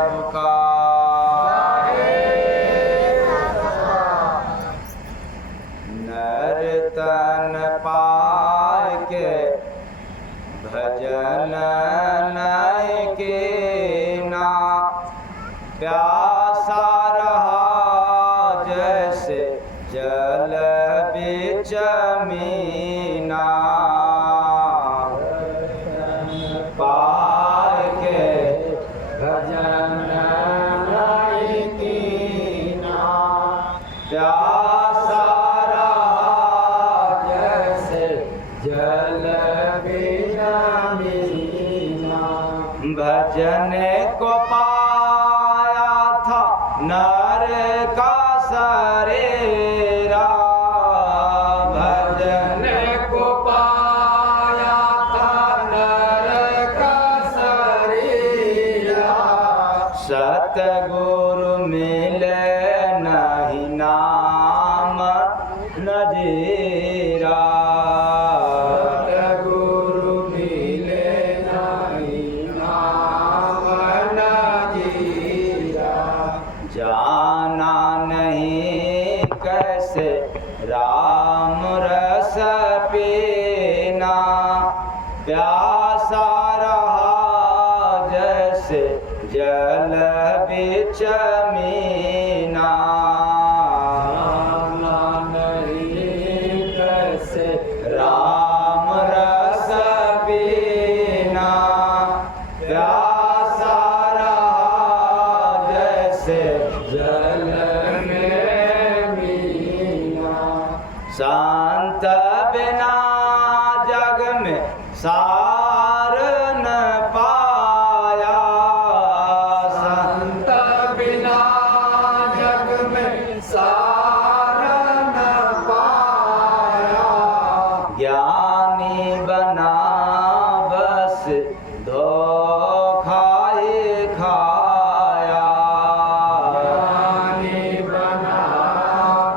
सबका नर तन पाय के भजन नहीं के ना प्यासा रहा जैसे जल बिच मीना पाय के भजन नहीं कीना प्यासा रहा जैसे जल बिच मीना भजन को पाया था नर का शरीरा भजन को पाया था नर का शरीरा सतगुरु मिले नहीं नाम नजीरा सतगुरु मिले नहीं नाम नजीरा जाना नहीं कैसे राम रस पीना प्यासा रहा जैसे जल बिच मीना जाना नहीं कैसे राम रस पीना प्यासा रहा जैसे जल में मीना शांत बिना जग में सार न पाया संत बिना जग में सार न पाया ज्ञानी बना बस धोखा ही खाया ज्ञानी बना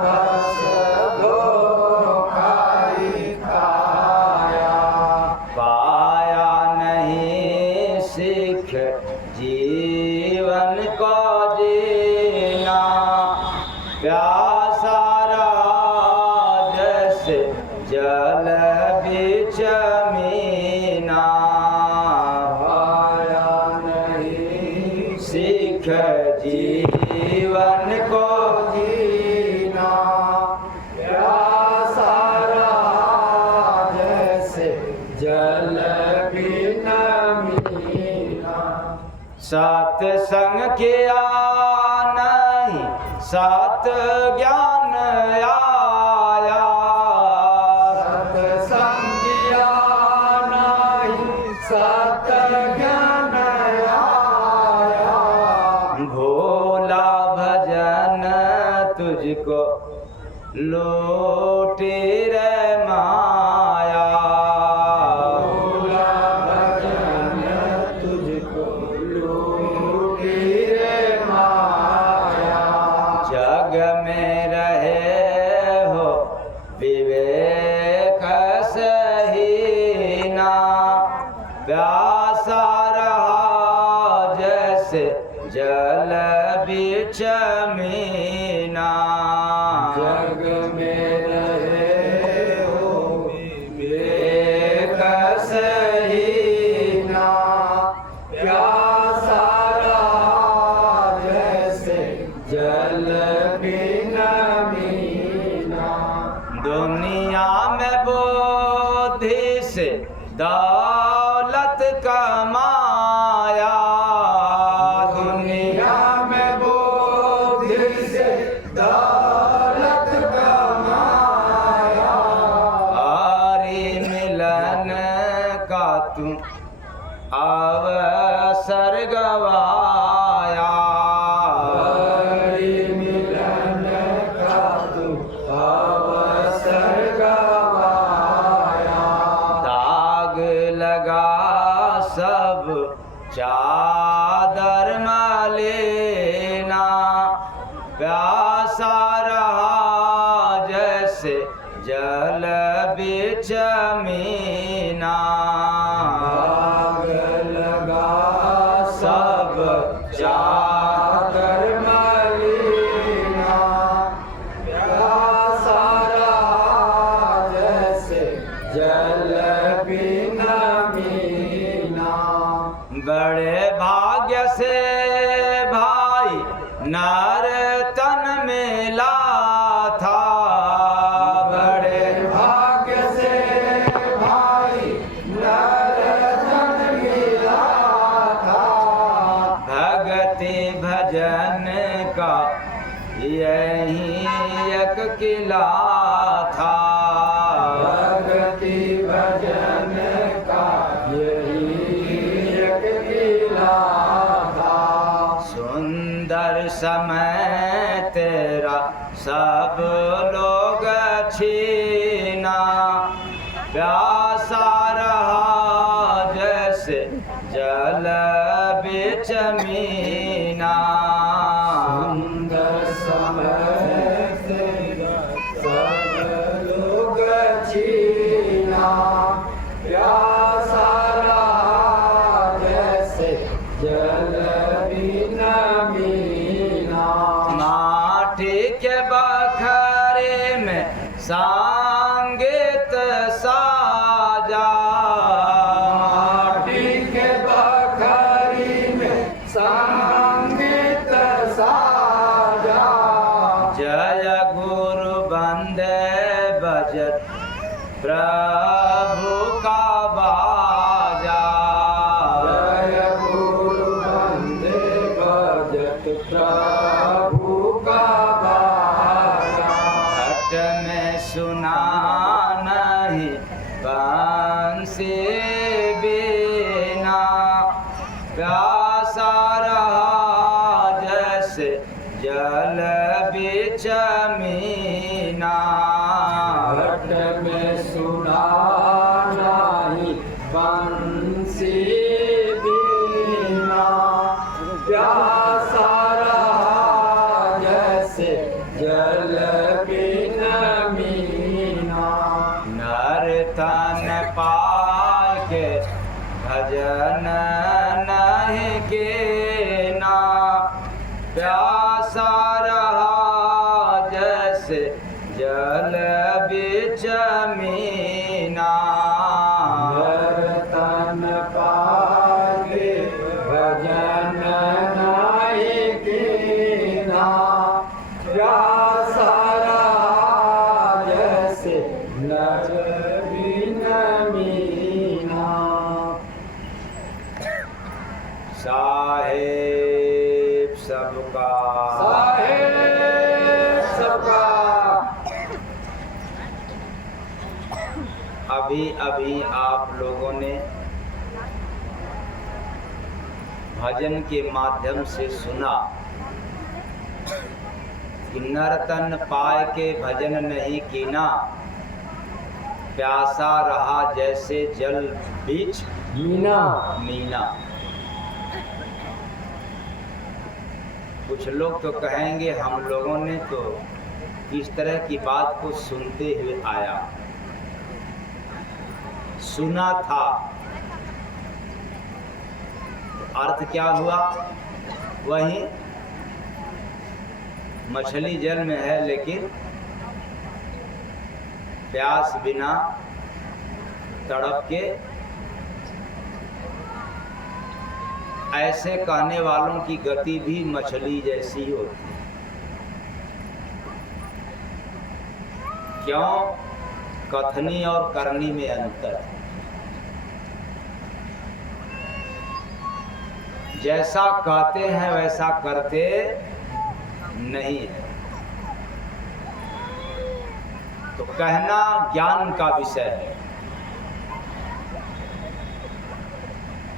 बस धोखा ही खाया पाया नहीं सीख जीवन को जीना प्यासा रहा जैसे जल बिच मीना पाया नहीं सीख जीवन को जीना प्यासा रहा जैसे जल बिन मीना सत्संग किया नहीं सत ज्ञान आया सत्संग किया नहीं सत ज्ञान आया भोला भजन तुझको लूटी रे माया भोला भजन तुझको लूटी रे माया जग में रहे हो विवेक सही ना प्यासा रहा जैसे जल बिच मीना जग में रहे हो विवेक सही ना प्यासा रहा जैसे जल बिन मीना दुनिया में बुद्धि से दौलत कमाया दुनिया में बुद्धि से दौलत कमाया हरि मिलन का तू अवसर गवाया हरि मिलन का तू अवसर गवाया दाग लगा सब चादर मलेना प्यासा रहा जैसे जल बिच मीना दाग लगा सब चादर बड़े भाग्य से भाई नर तन मिला था, बड़े भाग्य से भाई नर तन मिला था। भक्ति भजन का यही एक किला था, भक्ति भजन का यही एक किला था। सुंदर समय तेरा सब लोग छीना, प्यासा रहा जैसे जल बिच मीना। सुंदर समय तेरा सब लोग छीना, प्यासा रहा जैसे जल बिन मीना। माटी के बखरे में संगीत साजा, माटी के बखरी में संगीत साजा। जय गुरु बंदे बजत प्रभु का बाजा, जय गुरु बंदे बजत प्रभु का बाजा। हट में सुना नहीं बंसी बिना, प्यासा रहा जैसे जल बिच मीना। हट में सुना नहीं बंसी बिना, प्यासा रहा जैसे जल बिन मीना। नर तन पाल के भजन नहीं कीना, प्यासा रहा जैसे जल बिच मीना। नर तन पाल के भजन नहीं कीना, प्यासा रहा जैसे जल बिन मीना। साहेब सबका, साहेब सबका। अभी अभी आप लोगों ने भजन के माध्यम से सुना कि नर तन पाए के भजन नहीं कीना, प्यासा रहा जैसे जल बीच मीना मीना। कुछ लोग तो कहेंगे हम लोगों ने तो इस तरह की बात को सुनते हुए आया, सुना था, अर्थ क्या हुआ? वही मछली जल में है लेकिन प्यास बिना तड़प के। ऐसे कहने वालों की गति भी मछली जैसी होती है। क्यों? कथनी और करनी में अंतर है। जैसा कहते हैं वैसा करते नहीं है। तो कहना ज्ञान का विषय है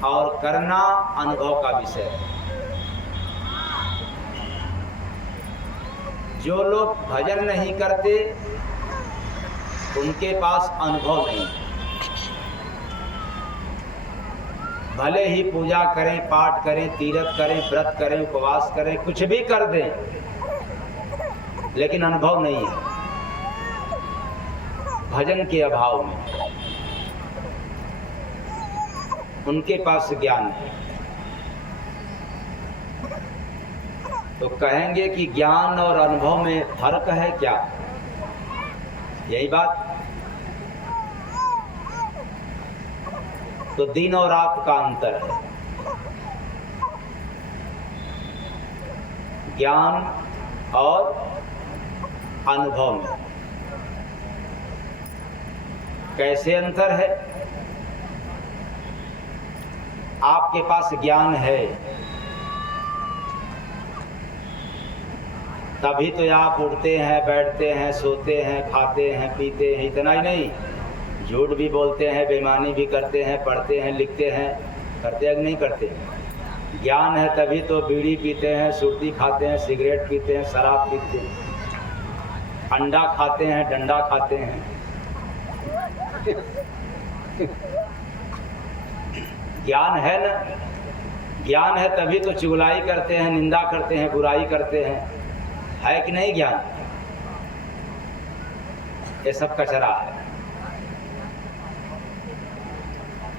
और करना अनुभव का विषय है। जो लोग भजन नहीं करते उनके पास अनुभव नहीं। भले ही पूजा करें, पाठ करें, तीर्थ करें, व्रत करें, उपवास करें, कुछ भी कर दें, लेकिन अनुभव नहीं है भजन के अभाव में। उनके पास ज्ञान है। तो कहेंगे कि ज्ञान और अनुभव में फर्क है क्या? यही बात। तो दिन और रात का अंतर है। ज्ञान और अनुभव में कैसे अंतर है? आपके पास ज्ञान है तभी तो आप उठते हैं, बैठते हैं, सोते हैं, खाते हैं, पीते हैं। इतना ही नहीं, झूठ भी बोलते हैं, बेईमानी भी करते हैं, पढ़ते हैं, लिखते हैं। करते हैं कि नहीं करते? ज्ञान है तभी तो बीड़ी पीते हैं, सुर्ती खाते हैं, सिगरेट पीते हैं, शराब पीते हैं, अंडा खाते हैं, डंडा खाते हैं। ज्ञान है ना? ज्ञान है तभी तो चुगलाई करते हैं, निंदा करते हैं, बुराई करते हैं। है कि नहीं ज्ञान? ये सब कचरा है।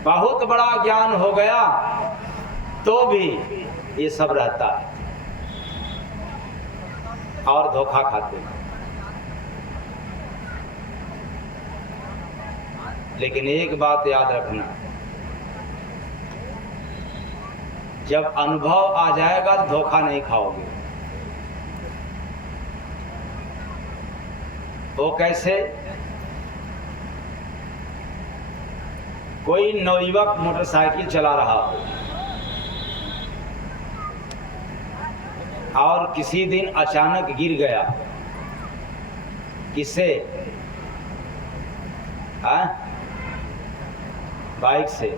बहुत बड़ा ज्ञान हो गया तो भी ये सब रहता है और धोखा खाते हैं। लेकिन एक बात याद रखना, जब अनुभव आ जाएगा तो धोखा नहीं खाओगे। वो कैसे? कोई नवयुवक मोटरसाइकिल चला रहा हो और किसी दिन अचानक गिर गया। किससे? बाइक से।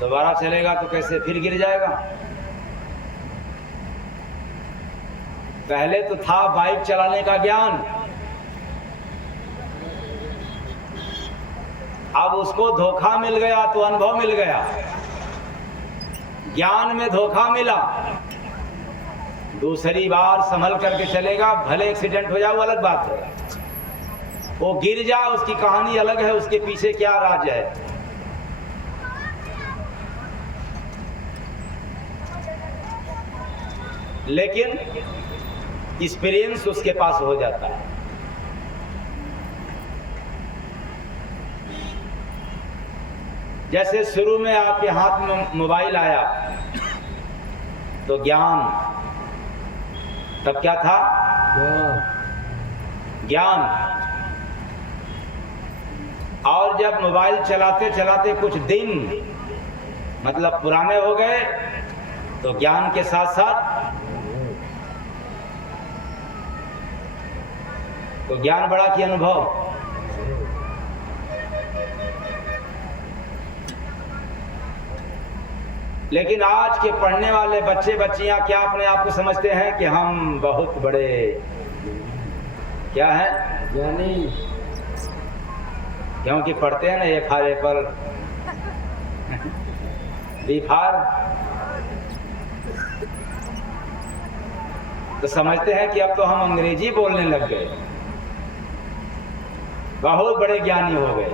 दोबारा चलेगा तो कैसे फिर गिर जाएगा? पहले तो था बाइक चलाने का ज्ञान, अब उसको धोखा मिल गया तो अनुभव मिल गया। ज्ञान में धोखा मिला, दूसरी बार संभल करके चलेगा। भले एक्सीडेंट हो जाए वो अलग बात है, वो गिर जाए उसकी कहानी अलग है, उसके पीछे क्या राज है। लेकिन एक्सपीरियंस उसके पास हो जाता है। जैसे शुरू में आपके हाथ में मोबाइल आया तो ज्ञान, तब क्या था? ज्ञान। और जब मोबाइल चलाते चलाते कुछ दिन मतलब पुराने हो गए तो ज्ञान के साथ साथ तो ज्ञान बढ़ा कि अनुभव? लेकिन आज के पढ़ने वाले बच्चे बच्चियां क्या अपने आप को समझते हैं कि हम बहुत बड़े क्या हैं? ज्ञानी। क्योंकि पढ़ते हैं ना एक हार पर बिहार, तो समझते हैं कि अब तो हम अंग्रेजी बोलने लग गए, बहुत बड़े ज्ञानी हो गए।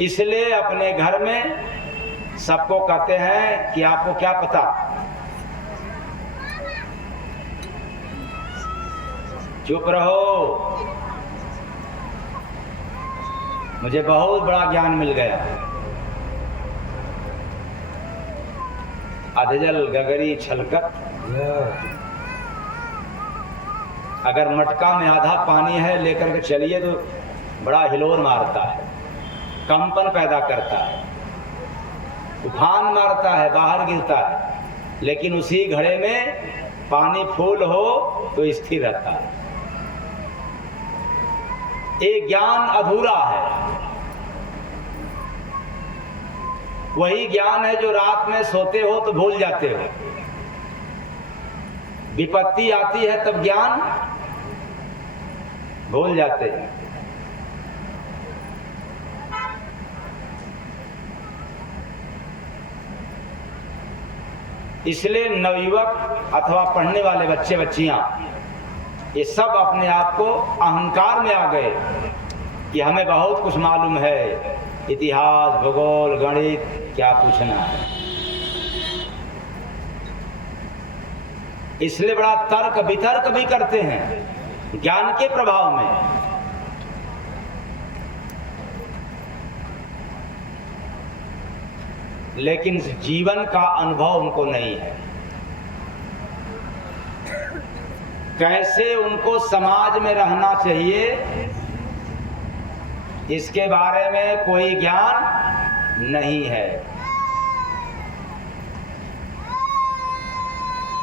इसलिए अपने घर में सबको कहते हैं कि आपको क्या पता, चुप रहो, मुझे बहुत बड़ा ज्ञान मिल गया। अधजल गगरी छलकत, अगर मटका में आधा पानी है लेकर के चलिए तो बड़ा हिलोर मारता है, कंपन पैदा करता है, तूफान मारता है, बाहर गिरता है। लेकिन उसी घड़े में पानी फूल हो तो स्थिर रहता है। ये ज्ञान अधूरा है। वही ज्ञान है जो रात में सोते हो तो भूल जाते हो, विपत्ति आती है तब ज्ञान भूल जाते हैं। इसलिए नवयुवक अथवा पढ़ने वाले बच्चे बच्चियां ये सब अपने आप को अहंकार में आ गए कि हमें बहुत कुछ मालूम है, इतिहास, भूगोल, गणित, क्या पूछना है। इसलिए बड़ा तर्क वितर्क भी करते हैं ज्ञान के प्रभाव में। लेकिन जीवन का अनुभव उनको नहीं है। कैसे उनको समाज में रहना चाहिए इसके बारे में कोई ज्ञान नहीं है।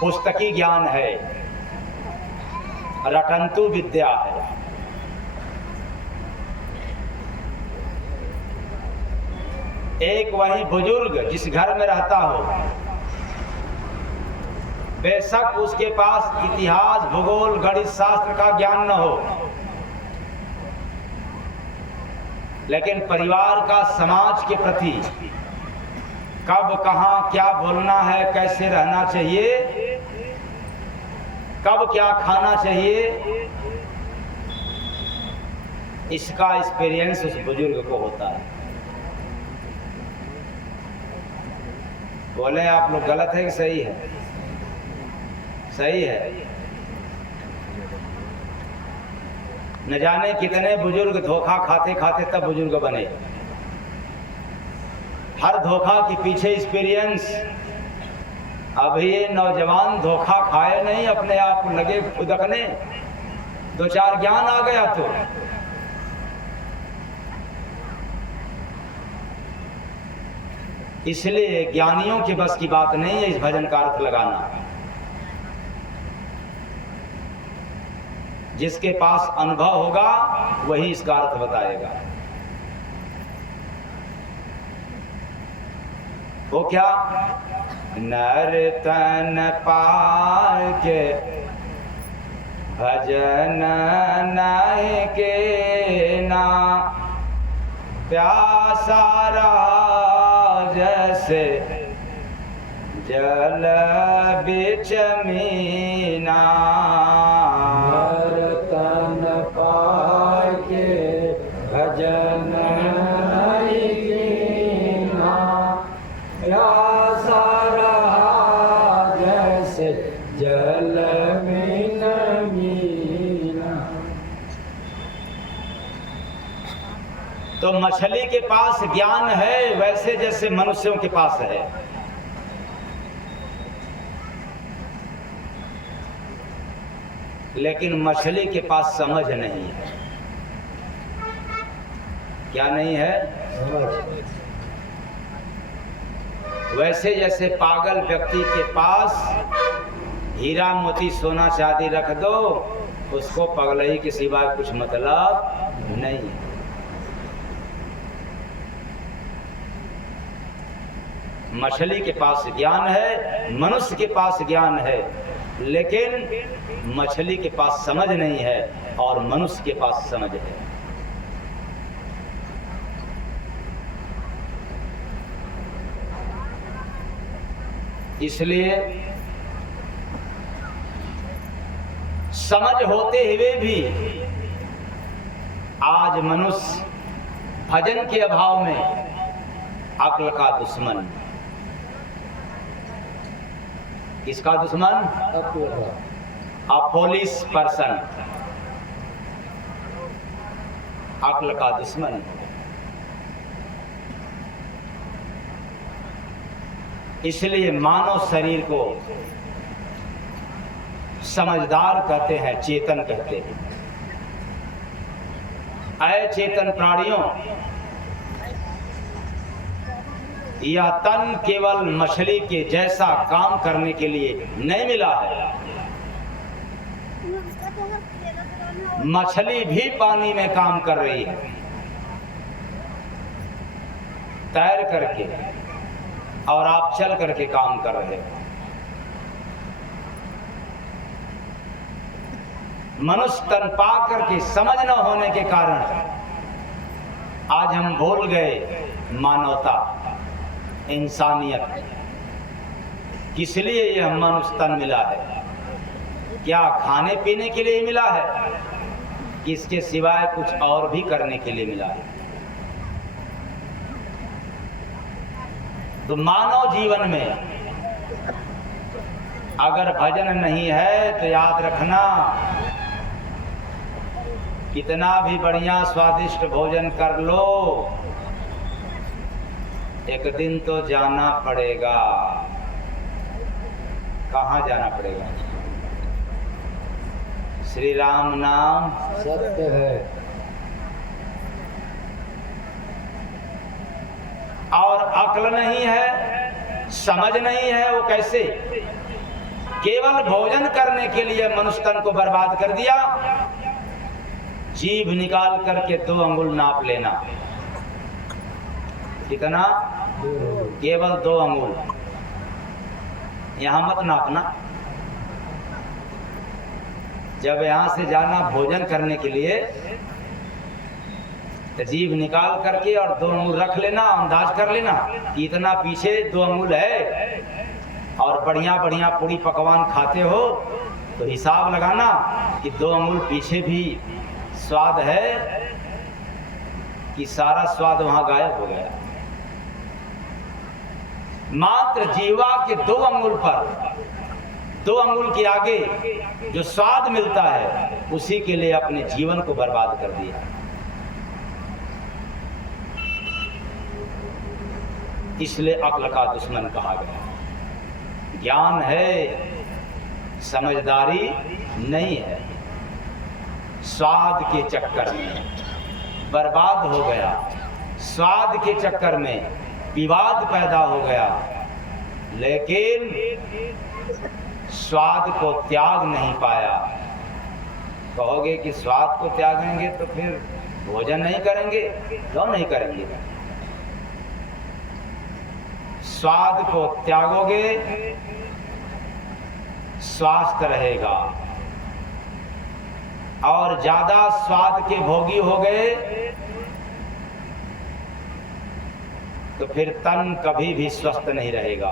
पुस्तकी ज्ञान है, रटंतु विद्या है। एक वही बुजुर्ग जिस घर में रहता हो, बेशक उसके पास इतिहास, भूगोल, गणित शास्त्र का ज्ञान न हो, लेकिन परिवार का, समाज के प्रति कब कहाँ क्या बोलना है, कैसे रहना चाहिए, कब क्या खाना चाहिए, इसका एक्सपीरियंस उस बुजुर्ग को होता है। बोले आप लोग गलत है कि सही है? सही है। न जाने कितने बुजुर्ग धोखा खाते खाते तब बुजुर्ग बने। हर धोखा के पीछे एक्सपीरियंस। अभी ये नौजवान धोखा खाए नहीं, अपने आप लगे खुदकने, दो चार ज्ञान आ गया तो इसलिए ज्ञानियों के बस की बात नहीं है इस भजन का अर्थ लगाना। जिसके पास अनुभव होगा वही इसका अर्थ बताएगा। वो क्या? नर तन पार के भजन नहीं के ना, प्यासा रहा जैसे जल बिच मीना। नर तन पार के भजन नहीं कीना, प्यासा रहा जैसे जल बिन मीना। तो मछली के पास ज्ञान है वैसे जैसे मनुष्यों के पास है। लेकिन मछली के पास समझ नहीं है। क्या नहीं है? वैसे जैसे पागल व्यक्ति के पास हीरा मोती सोना चांदी रख दो, उसको पगलई के सिवाय कुछ मतलब नहीं। मछली के पास ज्ञान है, मनुष्य के पास ज्ञान है, लेकिन मछली के पास समझ नहीं है और मनुष्य के पास समझ है। इसलिए समझ होते हुए भी आज मनुष्य भजन के अभाव में अक्ल का दुश्मन। किसका दुश्मन? अ फोलिश पर्सन, अक्ल का दुश्मन। इसलिए मानव शरीर को समझदार कहते हैं, चेतन कहते हैं। अचेतन प्राणियों, यह तन केवल मछली के जैसा काम करने के लिए नहीं मिला है। मछली भी पानी में काम कर रही है, तैर करके, और आप चल करके काम कर रहे हो। मनुष्य तन पा करके समझ न होने के कारण आज हम भूल गए मानवता, इंसानियत। किस लिए यह मनुष्य तन मिला है? क्या खाने पीने के लिए मिला है? इसके सिवाय कुछ और भी करने के लिए मिला है? तो मानव जीवन में अगर भजन नहीं है तो याद रखना, कितना भी बढ़िया स्वादिष्ट भोजन कर लो, एक दिन तो जाना पड़ेगा। कहाँ जाना पड़ेगा? श्री राम नाम सत्य है। और अक्ल नहीं है, समझ नहीं है, वो कैसे? केवल भोजन करने के लिए मनुष्य तन को बर्बाद कर दिया। जीभ निकाल करके 2 अंगुल नाप लेना। कितना? केवल 2 अंगुल। यहां मत नापना। जब यहां से जाना भोजन करने के लिए तो जीभ निकाल करके और 2 अंगुल रख लेना, अंदाज कर लेना कि इतना पीछे 2 अंगुल है। और बढ़िया बढ़िया पूरी पकवान खाते हो तो हिसाब लगाना कि 2 अंगुल पीछे भी स्वाद है कि सारा स्वाद वहां गायब हो गया। मात्र जीवा के 2 अंगुल पर, 2 अंगुल के आगे जो स्वाद मिलता है उसी के लिए अपने जीवन को बर्बाद कर दिया। इसलिए अक्ल का दुश्मन कहा गया। ज्ञान है, समझदारी नहीं है। स्वाद के चक्कर में बर्बाद हो गया, स्वाद के चक्कर में विवाद पैदा हो गया, लेकिन स्वाद को त्याग नहीं पाया। कहोगे कि स्वाद को त्यागेंगे तो फिर भोजन नहीं करेंगे? क्यों नहीं करेंगे? स्वाद को त्यागोगे, स्वास्थ्य रहेगा। और ज्यादा स्वाद के भोगी हो गए तो फिर तन कभी भी स्वस्थ नहीं रहेगा।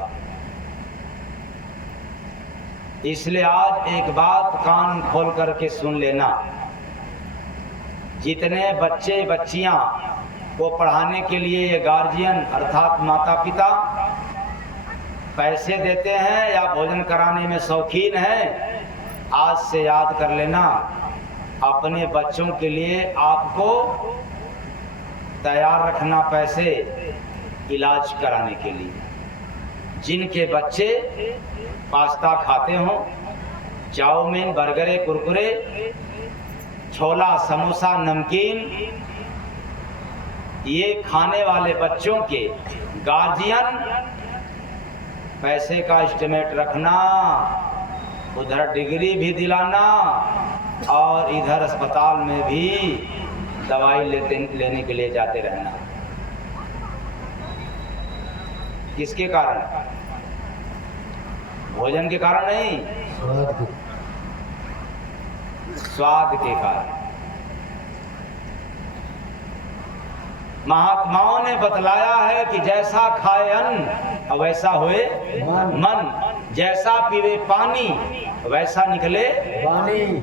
इसलिए आज एक बात कान खोल करके सुन लेना। जितने बच्चे बच्चियां को पढ़ाने के लिए ये गार्जियन अर्थात माता पिता पैसे देते हैं या भोजन कराने में शौकीन है, आज से याद कर लेना, अपने बच्चों के लिए आपको तैयार रखना पैसे इलाज कराने के लिए। जिनके बच्चे पास्ता खाते हों, चाउमीन, बर्गरे, कुरकुरे, छोला, समोसा, नमकीन, ये खाने वाले बच्चों के गार्जियन पैसे का एस्टिमेट रखना, उधर डिग्री भी दिलाना और इधर अस्पताल में भी दवाई लेने के लिए जाते रहना। किसके कारण? भोजन के कारण नहीं, स्वाद के कारण। महात्माओं ने बतलाया है कि जैसा खाए अन्न वैसा होए मन, जैसा पीवे पानी वैसा निकले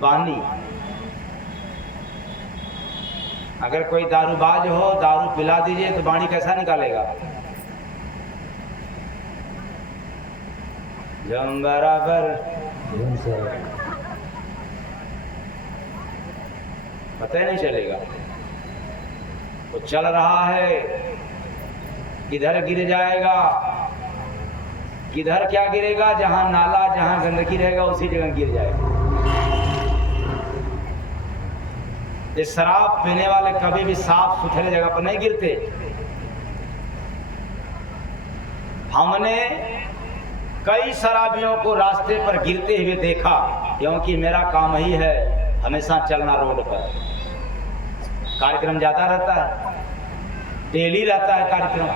वाणी। अगर कोई दारूबाज हो, दारू पिला दीजिए तो वाणी कैसा निकालेगा? जम बराबर पता ही नहीं चलेगा। वो चल रहा है, किधर गिर जाएगा, किधर क्या गिरेगा? जहां नाला, जहां गंदगी रहेगा उसी जगह गिर जाएगा। ये शराब पीने वाले कभी भी साफ सुथरे जगह पर नहीं गिरते। हमने कई शराबियों को रास्ते पर गिरते हुए देखा, क्योंकि मेरा काम ही है हमेशा चलना रोड पर। कार्यक्रम जाता रहता है, डेली रहता है कार्यक्रम।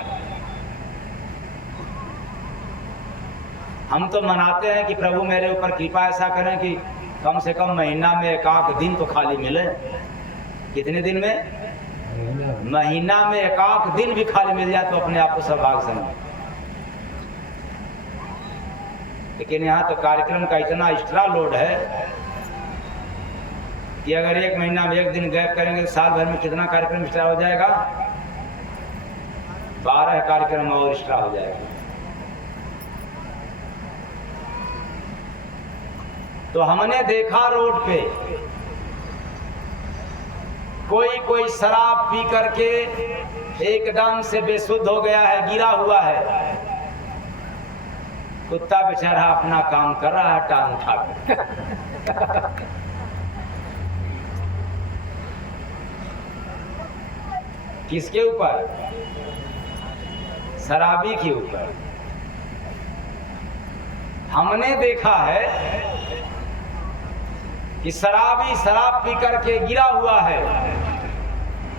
हम तो मनाते हैं कि प्रभु मेरे ऊपर कृपा ऐसा करें कि कम से कम महीना में 1 दिन तो खाली मिले। कितने दिन में? महीना में 1 दिन भी खाली मिल जाए तो अपने आप को सौभाग्य समझो। लेकिन यहाँ तो कार्यक्रम का इतना एक्स्ट्रा लोड है कि अगर 1 महीना में 1 दिन गैप करेंगे तो साल भर में कितना कार्यक्रम एक्स्ट्रा हो जाएगा? 12 कार्यक्रम और एक्स्ट्रा हो जाएगा। तो हमने देखा रोड पे कोई शराब पी करके एकदम से बेसुध हो गया है, गिरा हुआ है। कुत्ता बेचारा अपना काम कर रहा है टांग उठा कर। किसके ऊपर? शराबी के ऊपर। हमने देखा है कि शराबी शराब पी करके गिरा हुआ है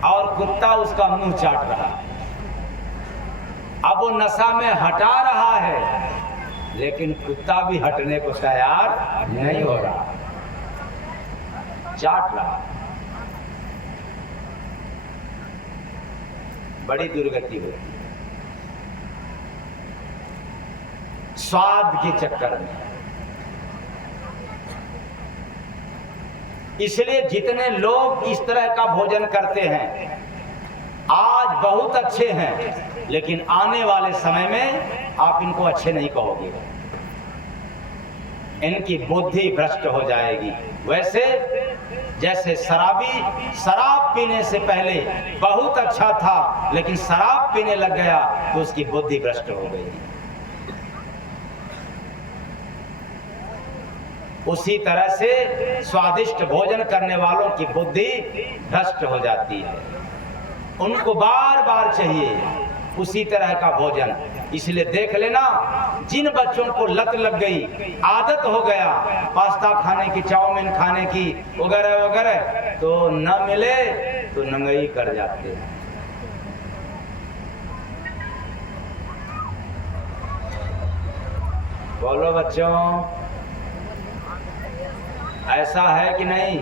और कुत्ता उसका मुंह चाट रहा है। अब वो नशा में हटा रहा है, लेकिन कुत्ता भी हटने को तैयार नहीं हो रहा, चाट रहा। बड़ी दुर्गति हुई स्वाद के चक्कर में। इसलिए जितने लोग इस तरह का भोजन करते हैं आज बहुत अच्छे हैं, लेकिन आने वाले समय में आप इनको अच्छे नहीं कहोगे, इनकी बुद्धि भ्रष्ट हो जाएगी। वैसे जैसे शराबी शराब पीने से पहले बहुत अच्छा था, लेकिन शराब पीने लग गया तो उसकी बुद्धि भ्रष्ट हो गई। उसी तरह से स्वादिष्ट भोजन करने वालों की बुद्धि भ्रष्ट हो जाती है, उनको बार बार चाहिए उसी तरह का भोजन। इसलिए देख लेना, जिन बच्चों को लत लग गई, आदत हो गया पास्ता खाने की, चाउमीन खाने की वगैरह वगैरह, तो न मिले तो नंगई कर जाते हैं। बोलो बच्चों, ऐसा है कि नहीं?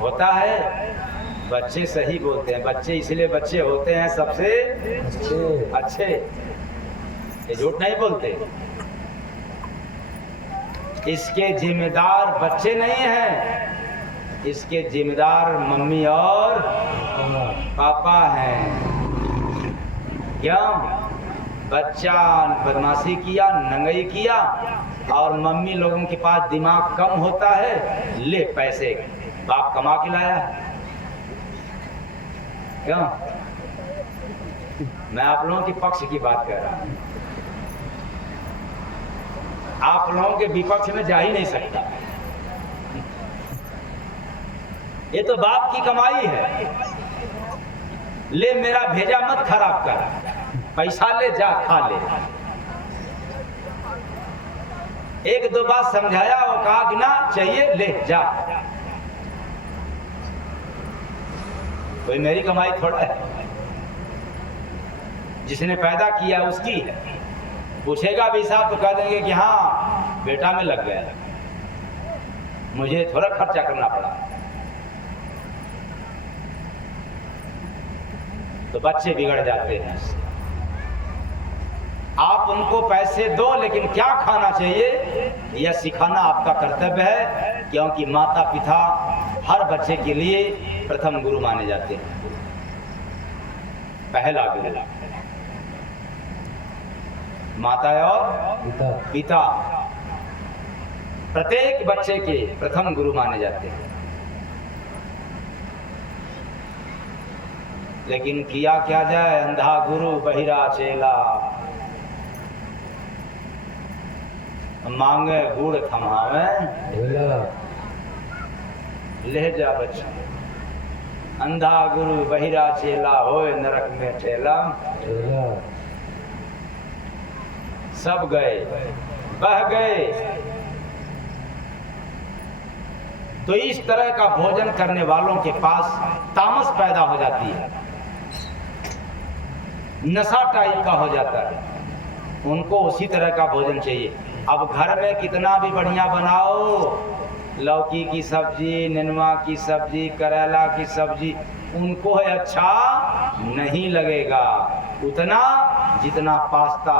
होता है। बच्चे सही बोलते हैं, बच्चे इसलिए बच्चे होते हैं सबसे अच्छे, ये झूठ नहीं बोलते। इसके जिम्मेदार बच्चे नहीं हैं, इसके जिम्मेदार मम्मी और पापा हैं। क्यों? बच्चा बदमाशी किया, नंगई किया, और मम्मी लोगों के पास दिमाग कम होता है, ले पैसे बाप कमा के लाया। क्यों? मैं आप लोगों के पक्ष की बात कर रहा हूं, आप लोगों के विपक्ष में जा ही नहीं सकता। ये तो बाप की कमाई है। ले मेरा भेजा मत खराब कर, पैसा ले जा खा ले। एक दो बार समझाया और कहा कि ना चाहिए ले जा, कोई मेरी कमाई थोड़ा है, जिसने पैदा किया उसकी है। पूछेगा भी साहब तो कह देंगे कि हाँ बेटा में लग गया, मुझे थोड़ा खर्चा करना पड़ा। तो बच्चे बिगड़ जाते हैं। आप उनको पैसे दो, लेकिन क्या खाना चाहिए यह सिखाना आपका कर्तव्य है, क्योंकि माता पिता हर बच्चे के लिए प्रथम गुरु माने जाते हैं, पहला गुरु। माता और पिता प्रत्येक बच्चे के प्रथम गुरु माने जाते हैं। लेकिन किया क्या जाए, अंधा गुरु बहिरा चेला, मांगे गुड़ थमावे ले जा बच्चा। अंधा गुरु बहिरा चेला, होए नरक में ठेला। सब गए, बह गए। तो इस तरह का भोजन करने वालों के पास तामस पैदा हो जाती है, नशा टाइप का हो जाता है। उनको उसी तरह का भोजन चाहिए। अब घर में कितना भी बढ़िया बनाओ, लौकी की सब्जी, नेनुआ की सब्जी, करेला की सब्जी, उनको अच्छा नहीं लगेगा उतना जितना पास्ता,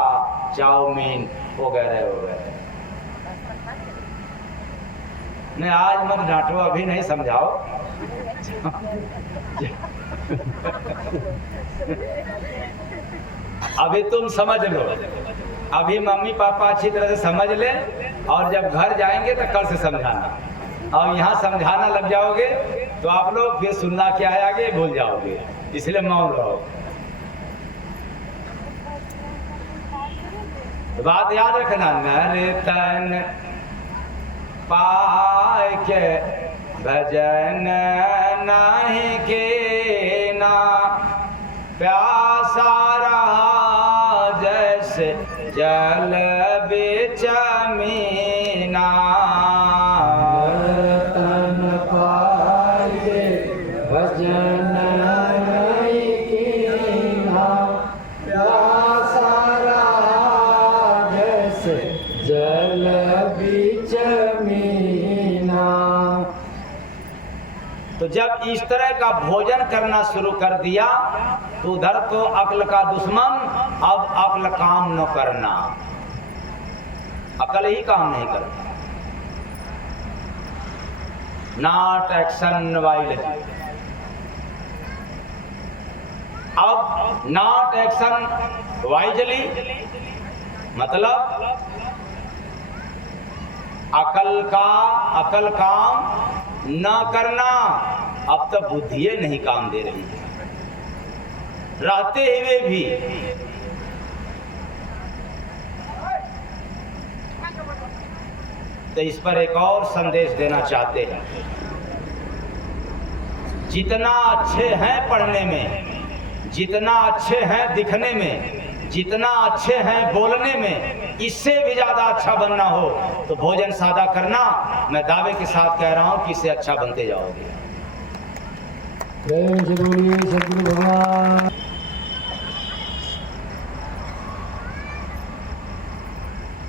चाउमीन वगैरह वगैरह। नहीं आज मत डांटो, अभी नहीं समझाओ। अभी तुम समझ लो, अभी मम्मी पापा अच्छी तरह से समझ ले, और जब घर जाएंगे तो कल से समझाना। और यहाँ समझाना लग जाओगे तो आप लोग फिर सुनना क्या है आगे भूल जाओगे, इसलिए मौन रहो। तो बात याद रखना, नर तन पाय के भजन नहीं के ना, प्यासा रहा जैसे जल बिच मीना। तन पाए भजन नहीं कीना, प्यासा रहा जैसे जल बिच मीना। तो जब इस तरह का भोजन करना शुरू कर दिया तो उधर तो अक्ल का दुश्मन, अब अक्ल काम न करना, अक्ल ही काम नहीं करती। नॉट एक्शन वाइलली, अब नॉट एक्शन वाइजली मतलब अकल काम न करना। अब तो बुद्धिये नहीं काम दे रही है, रहते हुए भी। तो इस पर एक और संदेश देना चाहते हैं, जितना अच्छे हैं पढ़ने में, जितना अच्छे हैं दिखने में, जितना अच्छे हैं बोलने में, इससे भी ज्यादा अच्छा बनना हो तो भोजन सादा करना। मैं दावे के साथ कह रहा हूं कि इससे अच्छा बनते जाओगे। प्रेम से बोलिए सद्गुरु भगवान।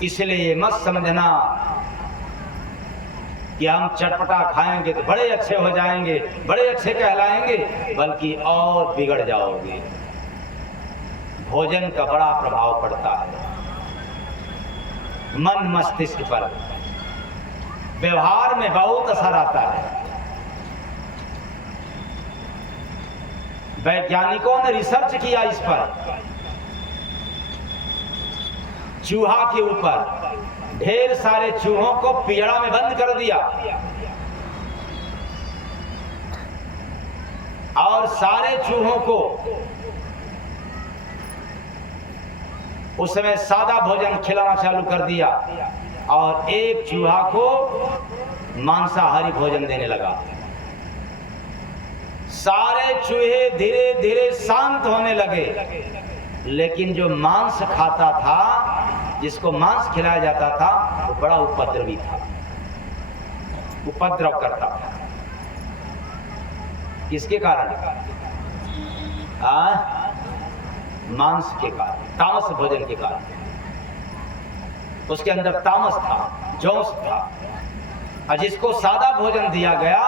इसलिए ये मत समझना कि हम चटपटा खाएंगे तो बड़े अच्छे हो जाएंगे, बड़े अच्छे कहलाएंगे, बल्कि और बिगड़ जाओगे। भोजन का बड़ा प्रभाव पड़ता है मन मस्तिष्क पर, व्यवहार में बहुत असर आता है। वैज्ञानिकों ने रिसर्च किया इस पर, चूहा के ऊपर ढेर सारे चूहों को पिंजड़ा में बंद कर दिया और सारे चूहों को उसमें सादा भोजन खिलाना चालू कर दिया और एक चूहा को मांसाहारी भोजन देने लगा। सारे चूहे धीरे धीरे शांत होने लगे, लेकिन जो मांस खाता था, जिसको मांस खिलाया जाता था, वो बड़ा उपद्रवी था, उपद्रव करता था। किसके कारण? मांस के कारण, तामस भोजन के कारण। उसके अंदर तामस था, जोश था। और जिसको सादा भोजन दिया गया,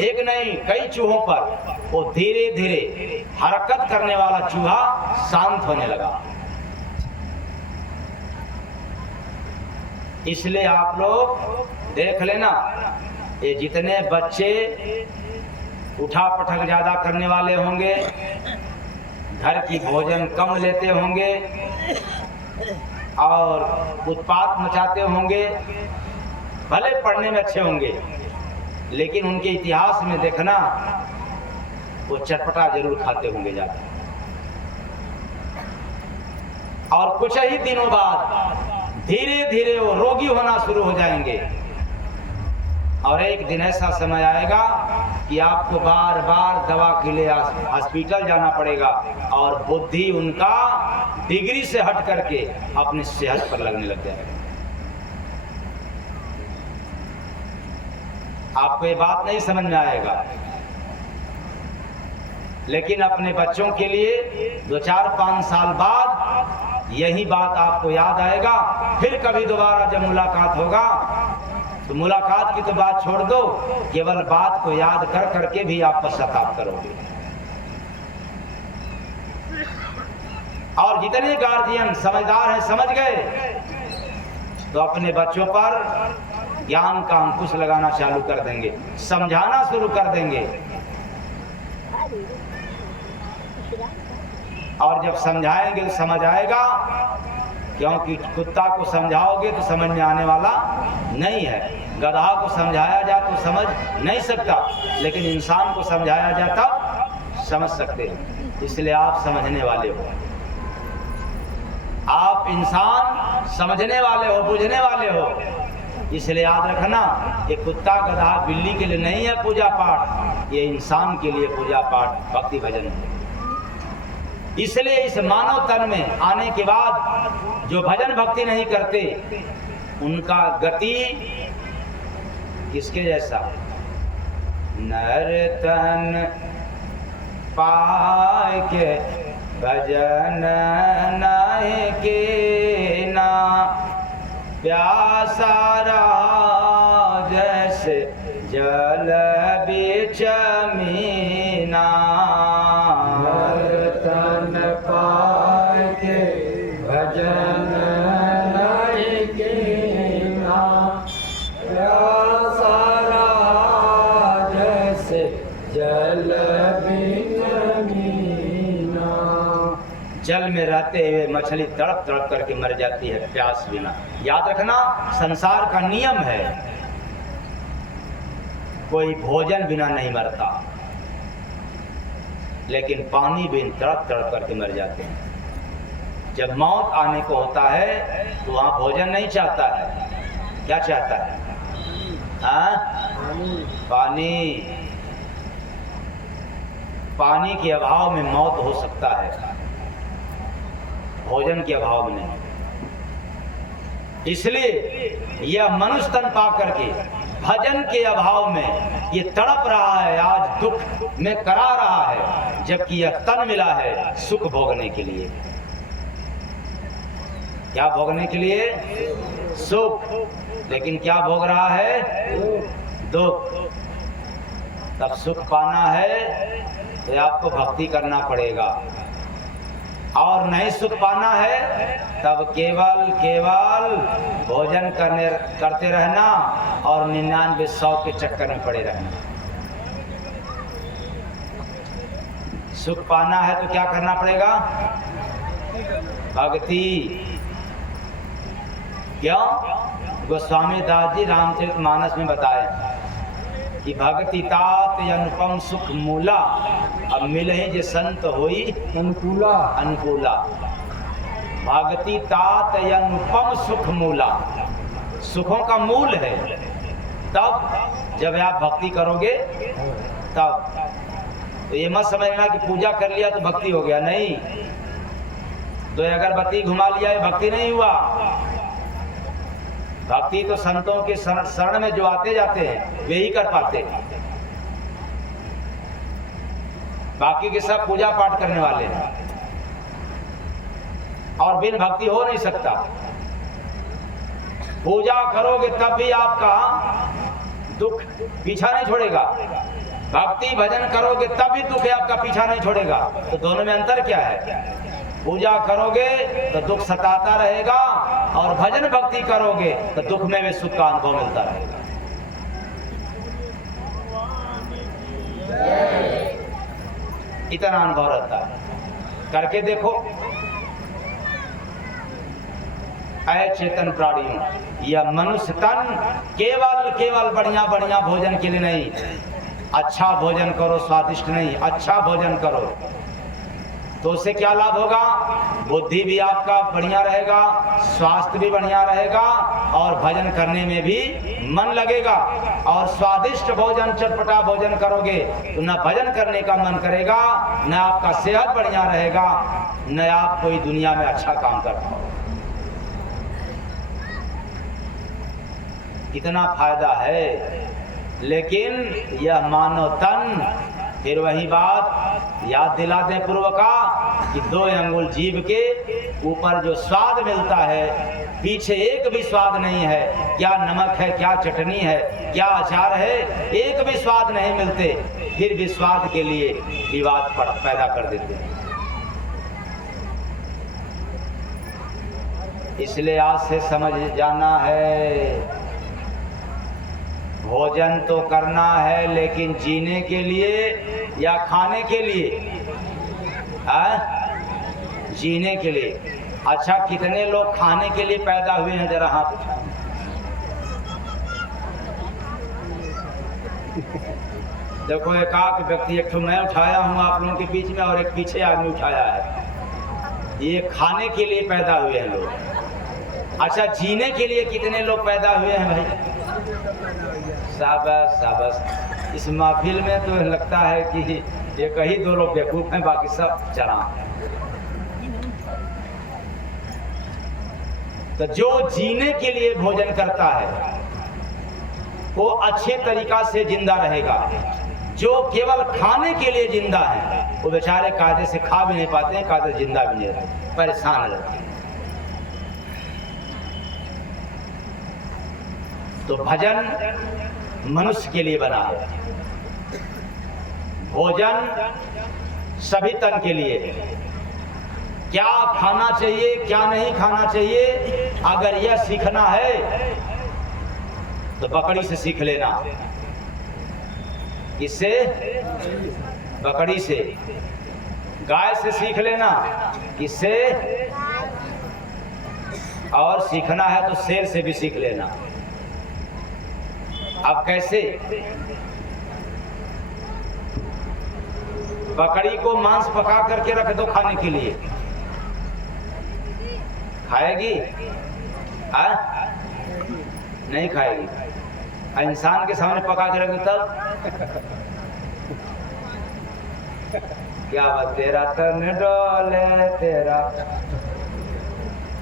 एक नहीं कई चूहों पर वो धीरे धीरे हरकत करने वाला चूहा शांत होने लगा। इसलिए आप लोग देख लेना, ये जितने बच्चे उठा पटक ज्यादा करने वाले होंगे, घर की भोजन कम लेते होंगे और उत्पात मचाते होंगे, भले पढ़ने में अच्छे होंगे, लेकिन उनके इतिहास में देखना वो चटपटा जरूर खाते होंगे ज्यादा। और कुछ ही दिनों बाद धीरे धीरे वो रोगी होना शुरू हो जाएंगे और एक दिन ऐसा समय आएगा कि आपको बार बार दवा के लिए हॉस्पिटल जाना पड़ेगा और बुद्धि उनका डिग्री से हट करके अपनी सेहत पर लगने लग जाएगा। आपको ये बात नहीं समझ में आएगा, लेकिन अपने बच्चों के लिए 2-4-5 साल बाद यही बात आपको याद आएगा। फिर कभी दोबारा जब मुलाकात होगा तो मुलाकात की तो बात छोड़ दो, केवल बात को याद कर करके भी आप पश्चाताप करोगे। और जितने गार्जियन समझदार हैं, समझ गए, तो अपने बच्चों पर ज्ञान का अंकुश लगाना चालू कर देंगे, समझाना शुरू कर देंगे। और जब समझाएंगे तो समझ आएगा, क्योंकि कुत्ता को समझाओगे तो समझ में आने वाला नहीं है। गधा को समझाया जाए तो समझ नहीं सकता, लेकिन इंसान को समझाया जाता समझ सकते हैं। इसलिए आप समझने वाले हो, आप इंसान समझने वाले हो, बुझने वाले हो। इसलिए याद रखना, ये कुत्ता गधा बिल्ली के लिए नहीं है पूजा पाठ, ये इंसान के लिए पूजा पाठ भक्ति भजन है। इसलिए इस मानव तन में आने के बाद जो भजन भक्ति नहीं करते, उनका गति किसके जैसा? नर तन पाए के भजन नहीं के ना, प्यासा रहा जैसे जल बीच मीना। नर तन पाए के भजन नहीं कीना, प्यासा रहा जैसे जल बिन मीना। जल में रहते हुए मछली तड़प तड़प करके मर जाती है प्यास बिना। याद रखना, संसार का नियम है, कोई भोजन बिना नहीं मरता, लेकिन पानी बिन तड़प तड़प करके मर जाते हैं। जब मौत आने को होता है तो वहां भोजन नहीं चाहता है, क्या चाहता है? पानी। पानी के अभाव में मौत हो सकता है, भोजन के अभाव में नहीं। इसलिए यह मनुष्य तन पा करके भजन के अभाव में ये तड़प रहा है, आज दुख में करा रहा है, जबकि यह तन मिला है सुख भोगने के लिए। क्या भोगने के लिए? सुख। लेकिन क्या भोग रहा है? दुख। तब सुख पाना है तो आपको भक्ति करना पड़ेगा, और नहीं सुख पाना है तब केवल केवल भोजन करते रहना और 99 100 के चक्कर में पड़े रहना। सुख पाना है तो क्या करना पड़ेगा? भक्ति। क्यों? गोस्वामी दास जी रामचरितमानस में बताए कि भक्ति तात अनुपम सुख मूला, अब मिले जे संत होई अनुकूला। अनुकूला। भक्ति तात अनुपम सुख मूला, सुखों का मूल है। तब जब आप भक्ति करोगे तब तो ये मत समझना कि पूजा कर लिया तो भक्ति हो गया, नहीं। तो अगरबत्ती घुमा लिया ये भक्ति नहीं हुआ। भक्ति तो संतों के शरण में जो आते जाते हैं वे ही कर पाते हैं, बाकी के सब पूजा पाठ करने वाले हैं, और बिन भक्ति हो नहीं सकता। पूजा करोगे तब भी आपका दुख पीछा नहीं छोड़ेगा, भक्ति भजन करोगे तब भी दुख आपका पीछा नहीं छोड़ेगा। तो दोनों में अंतर क्या है? पूजा करोगे तो दुख सताता रहेगा, और भजन भक्ति करोगे तो दुख में भी सुख का अनुभव मिलता रहेगा। इतना अनुभव रहता है, करके देखो। ऐ चेतन प्राणियों, यह मनुष्य तन केवल केवल बढ़िया बढ़िया भोजन के लिए नहीं, अच्छा भोजन करो, स्वादिष्ट नहीं, अच्छा भोजन करो तो उससे क्या लाभ होगा? बुद्धि भी आपका बढ़िया रहेगा, स्वास्थ्य भी बढ़िया रहेगा, और भजन करने में भी मन लगेगा। और स्वादिष्ट भोजन, चटपटा भोजन करोगे तो न भजन करने का मन करेगा, न आपका सेहत बढ़िया रहेगा, न आप कोई दुनिया में अच्छा काम कर पाओ। कितना फायदा है। लेकिन यह मानव तन, फिर वही बात याद दिला दे पूर्व का कि 2 अंगुल जीभ के ऊपर जो स्वाद मिलता है, पीछे एक भी स्वाद नहीं है। क्या नमक है, क्या चटनी है, क्या अचार है, एक भी स्वाद नहीं मिलते, फिर भी स्वाद के लिए विवाद पैदा कर देते हैं। इसलिए आज से समझ जाना है, भोजन तो करना है, लेकिन जीने के लिए या खाने के लिए? जीने के लिए। अच्छा, कितने लोग खाने के लिए पैदा हुए हैं? जरा हाथ उठाएं। देखो एकाक व्यक्ति, एक तो मैं उठाया हूँ आप लोगों के बीच में और एक पीछे आदमी उठाया है। ये खाने के लिए पैदा हुए हैं लोग। अच्छा, जीने के लिए कितने लोग पैदा हुए हैं भाई? शाबाश शाबाश। इस महफिल में तो लगता है कि ये कहीं 2 लोग बेवकूफ हैं, बाकी सब चला है। तो जो जीने के लिए भोजन करता है वो अच्छे तरीका से जिंदा रहेगा। जो केवल खाने के लिए जिंदा है वो बेचारे कायदे से खा भी नहीं पाते हैं, कायदे जिंदा भी नहीं रहते, परेशान रहते हैं। तो भजन मनुष्य के लिए बना है, भोजन सभी तन के लिए है। क्या खाना चाहिए क्या नहीं खाना चाहिए, अगर यह सीखना है तो बकरी से सीख लेना। इससे बकरी से, गाय से सीख लेना, इससे, और सीखना है तो शेर से भी सीख लेना। अब कैसे? बकरी को मांस पका करके रख दो खाने के लिए, खाएगी? नहीं खाएगी। इंसान के सामने पका के रख दो तब क्या बात, तेरा तन डोले, तेरा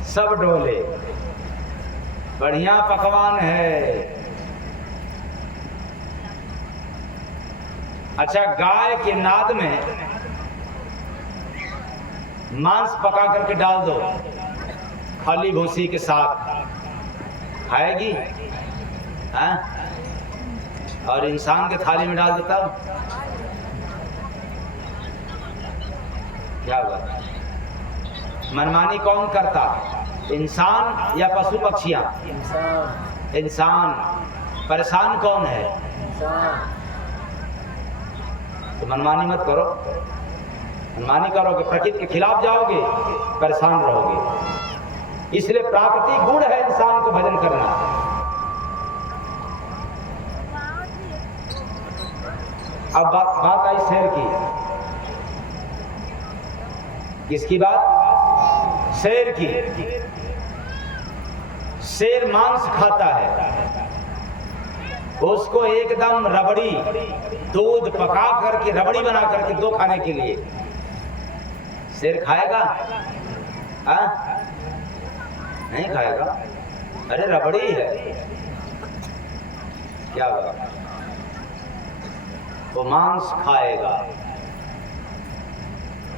सब डोले, बढ़िया पकवान है। अच्छा, गाय के नाद में मांस पका करके डाल दो खाली भूसी के साथ, खाएगी? और इंसान के थाली में डाल देता क्या बात? मनमानी कौन करता, इंसान या पशु पक्षियां? इंसान। परेशान कौन है? तो मनमानी मत करो। मनमानी करोगे प्रकृति के खिलाफ जाओगे, परेशान रहोगे। इसलिए प्राकृतिक गुण है इंसान को भजन करना। अब बात आई शेर की। किसकी बात? शेर की। शेर मांस खाता है, उसको एकदम रबड़ी, दूध पका करके रबड़ी बना करके दो खाने के लिए, शेर खाएगा? नहीं खाएगा। अरे रबड़ी है, क्या बात, वो मांस खाएगा।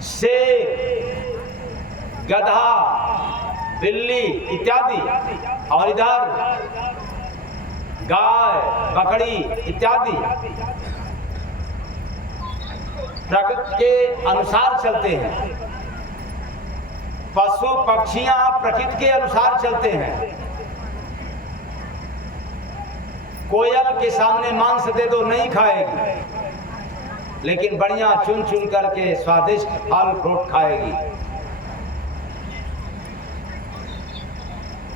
शेर, गधा, बिल्ली इत्यादि, और इधर गाय, बकरी इत्यादि प्रकृति के अनुसार चलते हैं। पशु पक्षियां प्रकृति के अनुसार चलते हैं। कोयल के सामने मांस दे दो नहीं खाएगी, लेकिन बढ़िया चुन चुन करके स्वादिष्ट फल फ्रूट खाएगी।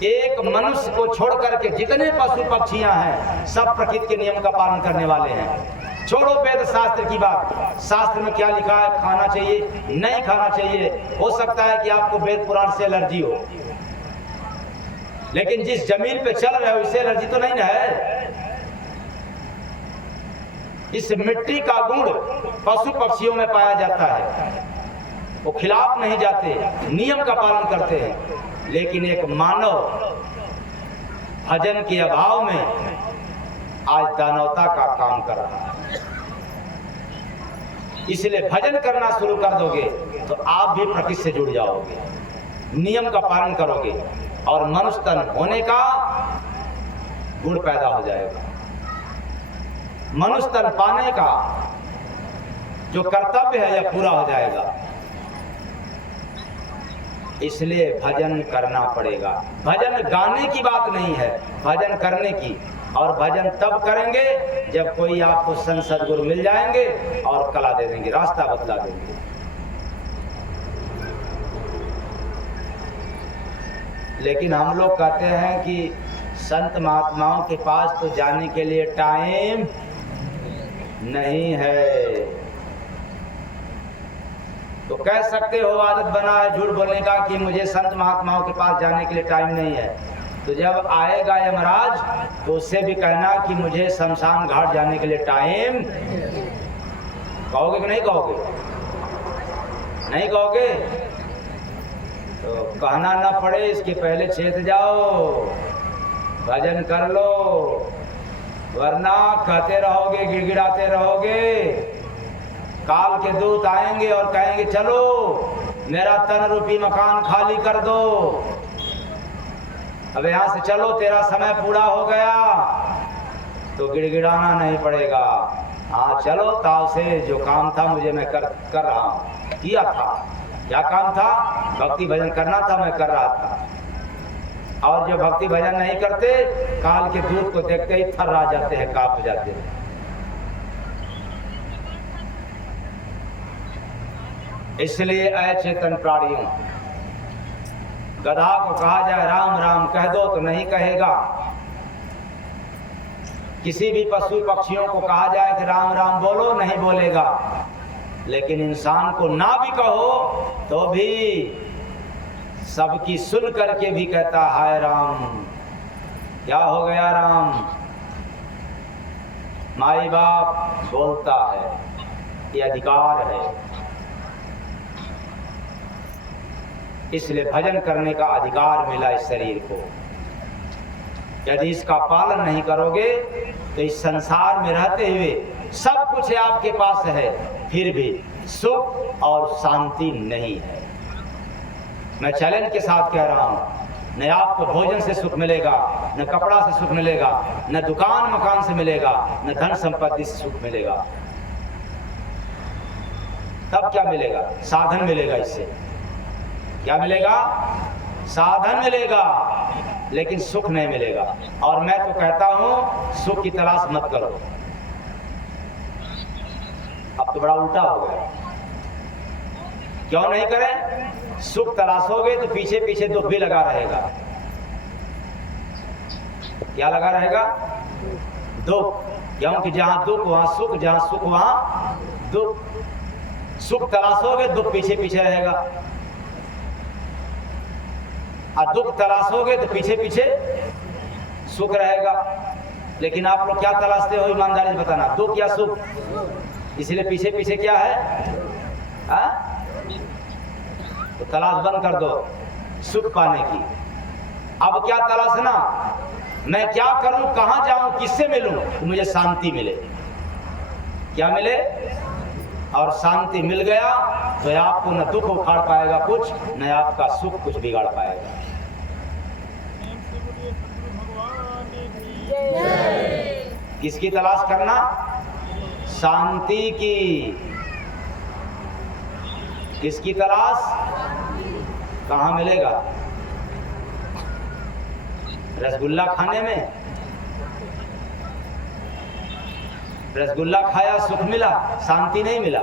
एक मनुष्य को छोड़ करके जितने पशु पक्षियां हैं सब प्रकृति के नियम का पालन करने वाले हैं। छोड़ो वेद शास्त्र की बात, शास्त्र में क्या लिखा है, खाना चाहिए नहीं खाना चाहिए। हो सकता है कि आपको वेद पुराण से एलर्जी हो, लेकिन जिस जमीन पे चल रहे हो इससे एलर्जी तो नहीं ना है। इस मिट्टी का गुण पशु पक्षियों में पाया जाता है, वो खिलाफ नहीं जाते, नियम का पालन करते हैं। लेकिन एक मानव भजन के अभाव में आज दानवता का काम कर रहा है। इसलिए भजन करना शुरू कर दोगे तो आप भी प्रकृति से जुड़ जाओगे, नियम का पालन करोगे और मनुष्य तन होने का गुण पैदा हो जाएगा। मनुष्य तन पाने का जो कर्तव्य है यह पूरा हो जाएगा। इसलिए भजन करना पड़ेगा। भजन गाने की बात नहीं है, भजन करने की। और भजन तब करेंगे जब कोई आपको संत सद्गुरु मिल जाएंगे और कला दे देंगे, रास्ता बतला देंगे। लेकिन हम लोग कहते हैं कि संत महात्माओं के पास तो जाने के लिए टाइम नहीं है। तो कह सकते हो आदत बना है झूठ बोलने का कि मुझे संत महात्माओं के पास जाने के लिए टाइम नहीं है। तो जब आएगा यमराज तो उससे भी कहना कि मुझे शमशान घाट जाने के लिए टाइम, कहोगे कि नहीं कहोगे? नहीं कहोगे? तो कहना ना पड़े इसके पहले चेत जाओ, भजन कर लो, वरना कहते रहोगे, गिड़गिड़ाते रहोगे। काल के दूत आएंगे और कहेंगे चलो मेरा तन रूपी मकान खाली कर दो, अब यहाँ से चलो तेरा समय पूरा हो गया। तो गिड़गिड़ाना नहीं पड़ेगा, हाँ चलो ताव से जो काम था मुझे मैं कर रहा हूँ, किया था। क्या काम था? भक्ति भजन करना था, मैं कर रहा था। और जो भक्ति भजन नहीं करते काल के दूत को देखते ही थर्रा जाते हैं, कांप जाते हैं। इसलिए अचेतन प्राणियों, गधा को कहा जाए राम राम कह दो तो नहीं कहेगा। किसी भी पशु पक्षियों को कहा जाए कि राम राम बोलो, नहीं बोलेगा। लेकिन इंसान को ना भी कहो तो भी सबकी सुन करके भी कहता हाय राम, क्या हो गया राम। माई बाप बोलता है, ये अधिकार है। इसलिए भजन करने का अधिकार मिला इस शरीर को। यदि इसका पालन नहीं करोगे तो इस संसार में रहते हुए सब कुछ आपके पास है, फिर भी सुख और शांति नहीं है। मैं चैलेंज के साथ कह रहा हूं, न आपको भोजन से सुख मिलेगा, न कपड़ा से सुख मिलेगा, न दुकान मकान से मिलेगा, न धन संपत्ति से सुख मिलेगा। तब क्या मिलेगा? साधन मिलेगा। इससे क्या मिलेगा? साधन मिलेगा, लेकिन सुख नहीं मिलेगा। और मैं तो कहता हूं सुख की तलाश मत करो। अब तो बड़ा उल्टा हो गया। क्यों नहीं करें? सुख तलाशोगे तो पीछे पीछे दुख भी लगा रहेगा। क्या लगा रहेगा? दुख। क्योंकि जहां दुख वहां सुख, जहां सुख वहां दुख। सुख तलाशोगे दुख पीछे पीछे रहेगा, और दुख तलाशोगे तो पीछे पीछे सुख रहेगा। लेकिन आप लोग क्या तलाशते हो? ईमानदारी से बताना, दुख या सुख? इसलिए पीछे पीछे क्या है? तो तलाश बंद कर दो सुख पाने की। अब क्या तलाशना? मैं क्या करूं, कहां जाऊं, किससे मिलूं तो मुझे शांति मिले। क्या मिले? और शांति मिल गया तो आपको न दुख उखाड़ पाएगा कुछ, न आपका सुख कुछ बिगाड़ पाएगा। किसकी तलाश करना? शांति की। किसकी तलाश? कहाँ मिलेगा? रसगुल्ला खाने में? रसगुल्ला खाया सुख मिला, शांति नहीं मिला।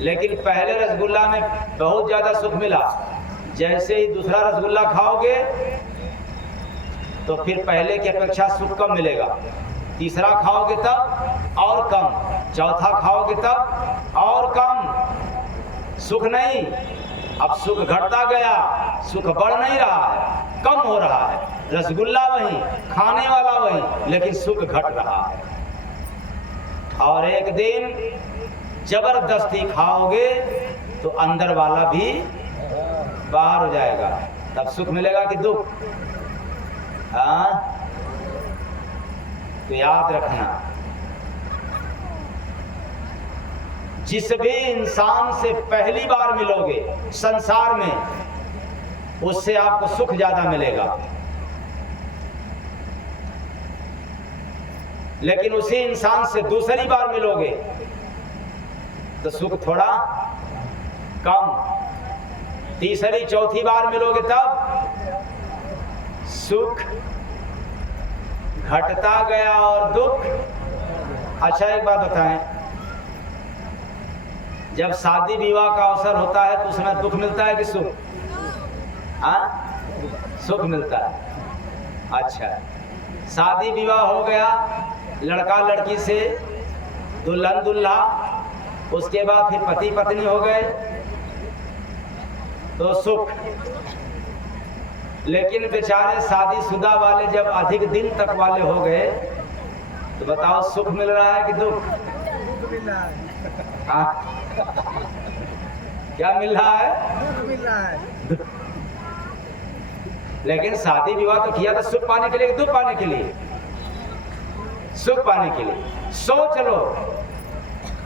लेकिन पहले रसगुल्ला में बहुत ज्यादा सुख मिला। जैसे ही दूसरा रसगुल्ला खाओगे तो फिर पहले की अपेक्षा सुख कम मिलेगा। तीसरा खाओगे तब और कम, चौथा खाओगे तब और कम। सुख नहीं, अब सुख घटता गया, सुख बढ़ नहीं रहा है, कम हो रहा है। रसगुल्ला वही, खाने वाला वही, लेकिन सुख घट रहा है। और एक दिन जबरदस्ती खाओगे तो अंदर वाला भी बाहर हो जाएगा, तब सुख मिलेगा कि दुख? हाँ, तो याद रखना, जिस भी इंसान से पहली बार मिलोगे संसार में, उससे आपको सुख ज्यादा मिलेगा। लेकिन उसी इंसान से दूसरी बार मिलोगे तो सुख थोड़ा कम। तीसरी चौथी बार मिलोगे तब सुख घटता गया और दुख। अच्छा एक बात बताएं, जब शादी विवाह का अवसर होता है तो उसमें दुख मिलता है कि सुख? हाँ, सुख मिलता है। अच्छा, शादी विवाह हो गया, लड़का लड़की से दुल्हन दुल्हा, उसके बाद फिर पति पत्नी हो गए तो सुख। लेकिन बेचारे शादीशुदा वाले जब अधिक दिन तक वाले हो गए तो बताओ सुख मिल रहा है कि दुख? क्या मिल रहा है? मिल रहा है। लेकिन शादी विवाह तो किया था सुख पाने के लिए, दुख पाने के लिए? सुख पाने के लिए। सोच लो,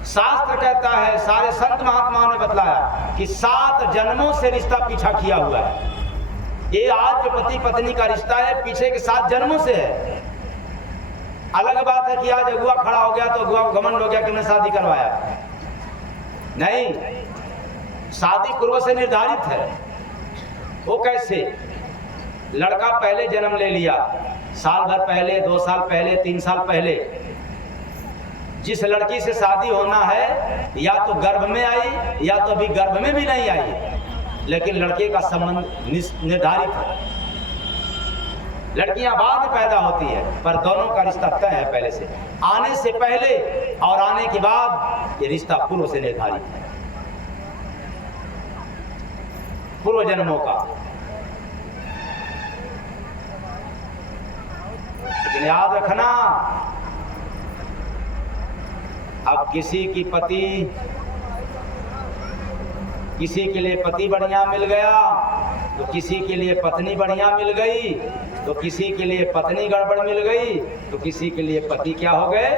शास्त्र कहता है, सारे संत महात्माओं ने बतलाया कि 7 जन्मों से रिश्ता पीछा किया हुआ है। ये आज जो पति पत्नी का रिश्ता है पीछे के 7 जन्मों से है। अलग बात है कि आज अगुआ खड़ा हो गया तो अगुआ घमंड हो गया कि मैं शादी करवाया। नहीं, शादी पूर्व से निर्धारित है। वो कैसे? लड़का पहले जन्म ले लिया, साल भर पहले, 2 साल पहले, 3 साल पहले। जिस लड़की से शादी होना है या तो गर्भ में आई या तो अभी गर्भ में भी नहीं आई, लेकिन लड़के का संबंध निर्धारित है। लड़कियां बाद में पैदा होती है पर दोनों का रिश्ता तय है पहले से। आने से पहले और आने के बाद ये रिश्ता पूर्व से निर्धारित है, पूर्व जन्मों का। लेकिन याद रखना, अब किसी के लिए पति बढ़िया मिल गया तो किसी के लिए पत्नी बढ़िया मिल गई, तो किसी के लिए पत्नी गड़बड़ मिल गई, तो किसी के लिए पति क्या हो गए।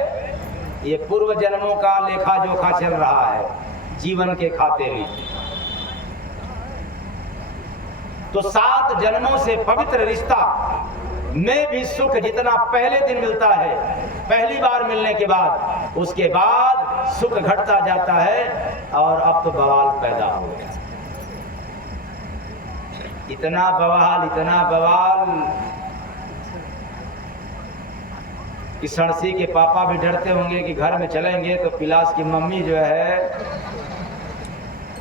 ये पूर्व जन्मों का लेखा जोखा चल रहा है जीवन के खाते में। तो 7 जन्मों से पवित्र रिश्ता में भी सुख जितना पहले दिन मिलता है, पहली बार मिलने के बाद, उसके बाद सुख घटता जाता है। और अब तो बवाल पैदा हो गया, इतना बवाल कि सड़सी के पापा भी डरते होंगे कि घर में चलेंगे तो पिलास की मम्मी जो है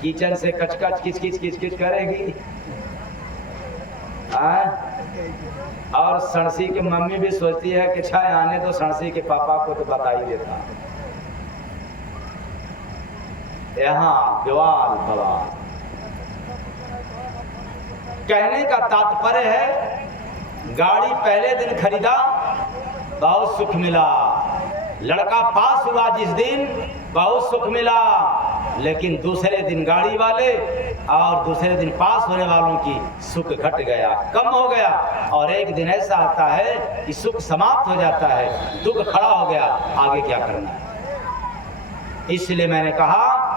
किचन से कचकच किच करेगी। और सड़सी की मम्मी भी सोचती है कि चाहे आने तो सड़सी के पापा को तो बता ही देता। यहाँ बवाल कहने का तात्पर्य है, गाड़ी पहले दिन खरीदा बहुत सुख मिला, लड़का पास हुआ जिस दिन बहुत सुख मिला, लेकिन दूसरे दिन गाड़ी वाले और दूसरे दिन पास होने वालों की सुख घट गया, कम हो गया। और एक दिन ऐसा आता है कि सुख समाप्त हो जाता है, दुख खड़ा हो गया, आगे क्या करना है। इसलिए मैंने कहा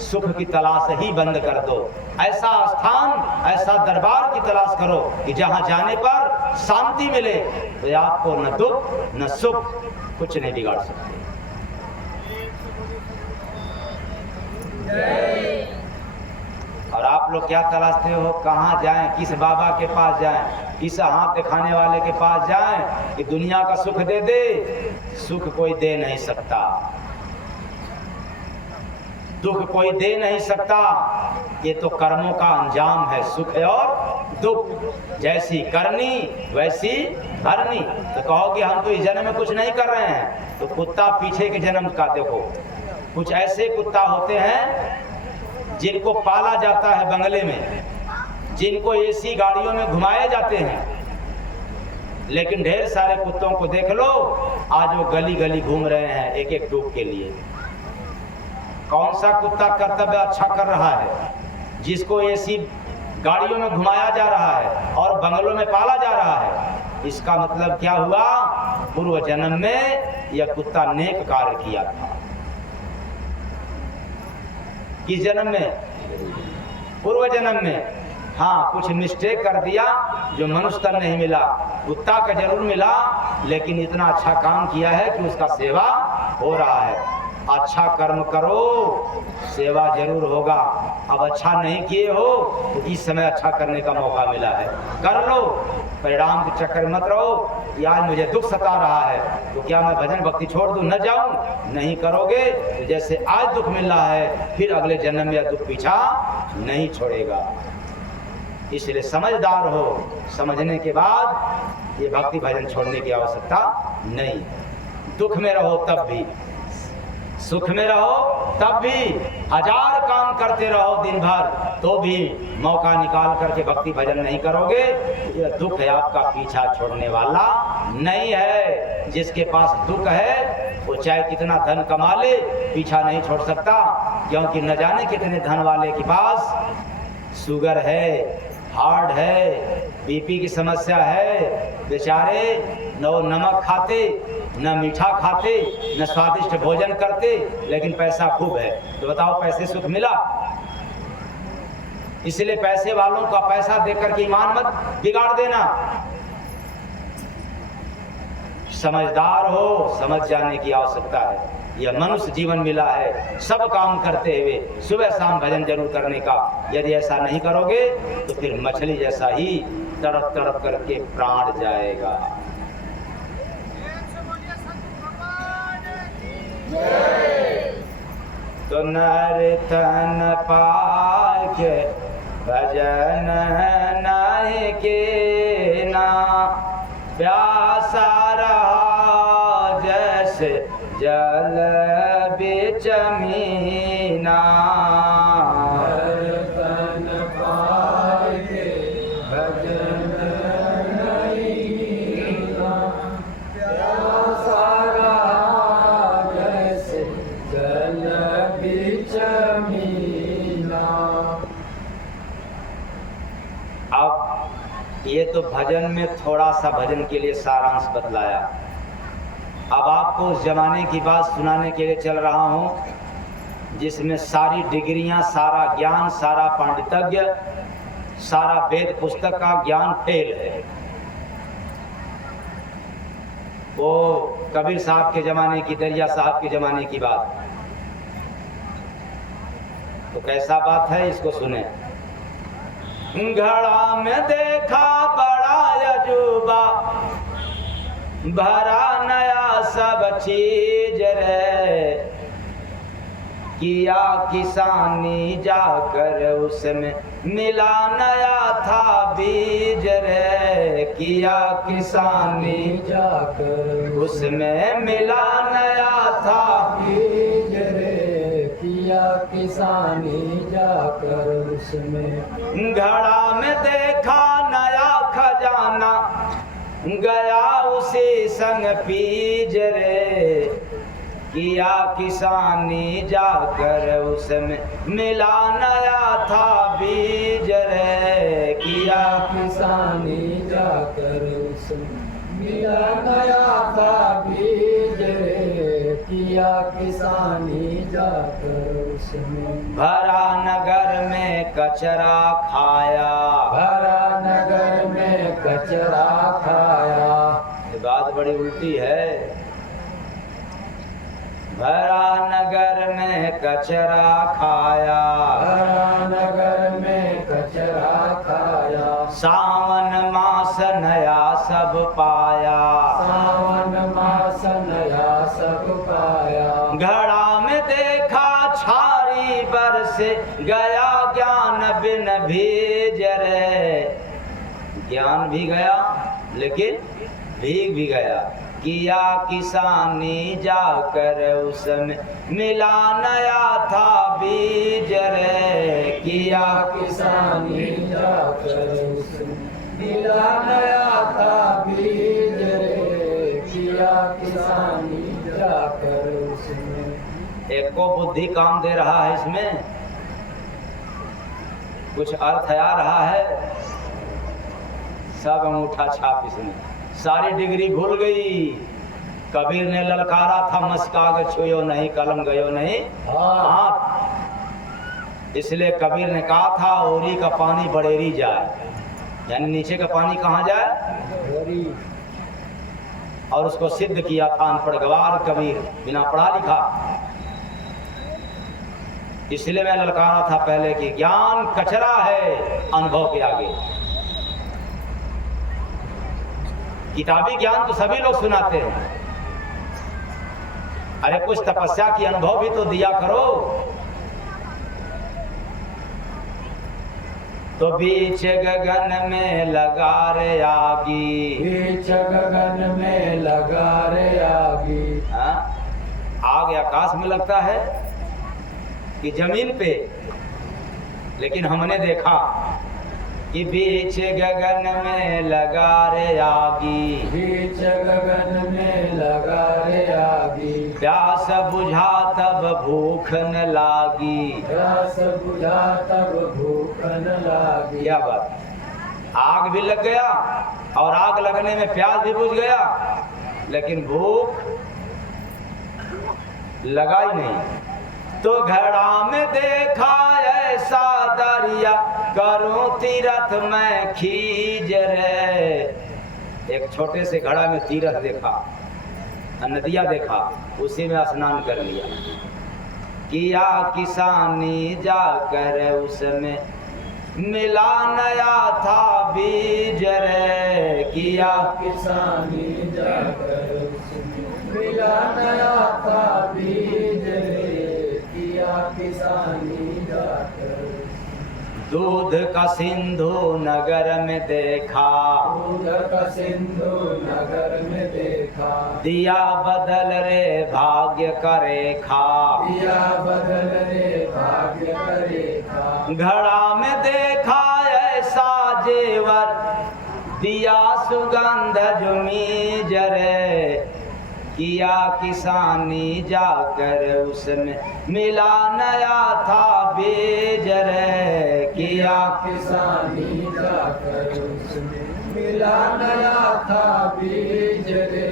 सुख की तलाश ही बंद कर दो। ऐसा स्थान, ऐसा दरबार की तलाश करो कि जहां जाने पर शांति मिले, तो आपको न दुख न सुख कुछ नहीं बिगाड़ सकते। और आप लोग क्या तलाशते हो? कहाँ जाएं, किस बाबा के पास जाएं, किस हाथ दिखाने वाले के पास जाएं कि दुनिया का सुख दे दे? सुख कोई दे नहीं सकता, दुख कोई दे नहीं सकता। ये तो कर्मों का अंजाम है, सुख और दुख। जैसी करनी वैसी भरनी। तो कहोगे हम तो इस जन्म में कुछ नहीं कर रहे हैं, तो कुत्ता पीछे के जन्म का देखो। कुछ ऐसे कुत्ता होते हैं जिनको पाला जाता है बंगले में, जिनको एसी गाड़ियों में घुमाए जाते हैं, लेकिन ढेर सारे कुत्तों को देख लो आज वो गली गली घूम रहे हैं एक एक टूक के लिए। कौन सा कुत्ता कर्तव्य अच्छा कर रहा है? जिसको एसी गाड़ियों में घुमाया जा रहा है और बंगलों में पाला जा रहा है। इसका मतलब क्या हुआ? पूर्व जन्म में यह कुत्ता नेक कार्य किया था। किस जन्म में? पूर्व जन्म में। हाँ, कुछ मिस्टेक कर दिया जो मनुष्य तन नहीं मिला, कुत्ता का जरूर मिला, लेकिन इतना अच्छा काम किया है कि उसका सेवा हो रहा है। अच्छा कर्म करो, सेवा जरूर होगा। अब अच्छा नहीं किए हो तो इस समय अच्छा करने का मौका मिला है, कर लो। परिणाम के चक्कर मत रहो। यार मुझे दुख सता रहा है तो क्या मैं भजन भक्ति छोड़ दूं, न जाऊं? नहीं करोगे तो जैसे आज दुख मिल रहा है फिर अगले जन्म में यह दुख पीछा नहीं छोड़ेगा। इसलिए समझदार हो, समझने के बाद ये भक्ति भजन छोड़ने की आवश्यकता नहीं है। दुख में रहो तब भी, सुख में रहो तब भी, 1000 काम करते रहो दिन भर तो भी मौका निकाल करके भक्ति भजन नहीं करोगे, यह दुख है आपका पीछा छोड़ने वाला नहीं है। जिसके पास दुख है वो चाहे कितना धन कमा ले पीछा नहीं छोड़ सकता, क्योंकि न जाने कितने धन वाले के पास शुगर है, हार्ट है, बीपी की समस्या है, बेचारे न वो नमक खाते, न मीठा खाते, न स्वादिष्ट भोजन करते, लेकिन पैसा खूब है। तो बताओ पैसे सुख मिला? इसलिए पैसे वालों का पैसा देकर के ईमान मत बिगाड़ देना। समझदार हो, समझ जाने की आवश्यकता है। यह मनुष्य जीवन मिला है सब काम करते हुए सुबह शाम भजन जरूर करने का। यदि ऐसा नहीं करोगे तो फिर मछली जैसा ही तड़प तड़प करके प्राण जाएगा। तो नर तन पाके भजन नहीं के ना, प्यासा रहा जैसे जल बिच मीना। तन पाके भजन नहीं ना, प्यासा रहा जैसे जल बिच मीना। अब ये तो भजन में थोड़ा सा भजन के लिए सारांश बतलाया। अब आपको उस जमाने की बात सुनाने के लिए चल रहा हूँ जिसमें सारी डिग्रियां, सारा ज्ञान, सारा पांडितज्ञ, सारा वेद पुस्तक का ज्ञान फेल है। वो कबीर साहब के जमाने की, दरिया साहब के जमाने की बात। तो कैसा बात है इसको सुने। घड़ा में देखा बड़ा अजूबा, भरा नया सब चीज रे, किया किसानी जाकर उसमें मिला नया था बीज रे, किया किसानी जाकर उसमें मिला नया था बीज रे, किया किसानी जाकर उसमें। घड़ा में देखा नया खजाना, गया उसी संग पीज रे, किया किसानी जाकर उसमें मिला नया था बीज रे, किया किसानी जाकर उसमें मिला नया था बीज रे, किया किसानी जाकर उसमें। भरा नगर में कचरा खाया, भरा नगर में कचरा खाया। ये बात बड़ी उल्टी है। भरा नगर में कचरा खाया, भरा नगर में कचरा खाया। सावन मास नया सब पाया, सावन मास नया सब पाया। घड़ा में देखा छारी बरसे, गया ज्ञान बिन भीज रे, ज्ञान भी गया लेकिन भीग भी गया। किया किसानी जाकर उसमें मिला नया था बीज रे, किया किसानी जाकर उसमें मिला नया था बीज रे, किया किसानी जाकर उसमें। एक को बुद्धि काम दे रहा है, इसमें कुछ अर्थ आ रहा है, सब अंगूठा छाप इसमें। सारी डिग्री भूल गई। कबीर ने ललकारा था, मस्काग छुयो नहीं, कलम गयो नहीं हाथ। इसलिए कबीर ने कहा था ओरी का पानी बड़ेरी जाए, यानी नीचे का पानी कहाँ जाए, और उसको सिद्ध किया था अनपढ़ गवार कबीर, बिना पढ़ा लिखा। इसलिए मैं ललकारा था पहले कि ज्ञान कचरा है अनुभव के आगे। किताबी ज्ञान तो सभी लोग सुनाते हैं, अरे कुछ तपस्या की अनुभव भी तो दिया करो। तो बीच गगन में लगा रे आगी, बीच गगन में लगा रे आगी, आग आकाश में लगता है कि जमीन पे? लेकिन हमने देखा कि बीच गगन में लगा रे आगी, बीच गगन में लगा रे आगी, प्यास बुझा तब भूख न लागी। प्यास बुझा तब भूख न लागी। क्या बात, आग भी लग गया और आग लगने में प्यास भी बुझ गया, लेकिन भूख लगा ही नहीं। तो घड़ा में देखा ऐसा दरिया, करूं तीरथ में खींच रे। एक छोटे से घड़ा में तीरथ देखा, नदिया देखा, उसी में स्नान कर लिया। किया किसानी जाकर उसमें मिला नया था बीज रे। किया किसानी जाकर उसमें मिला नया था बीज रे। किया किसानी जाकर दूध का सिंधु नगर में देखा, दूध का सिंधु नगर में देखा, दिया बदल रे भाग्य का रेखा। दिया बदल रे भाग्य का रेखा। घड़ा में देखा ऐसा जेवर, दिया सुगंध जुमी जरे। किया किसानी जाकर उसमें मिला नया था बीज रे। किया किसानी जाकर उसमें मिला नया था बीज रे।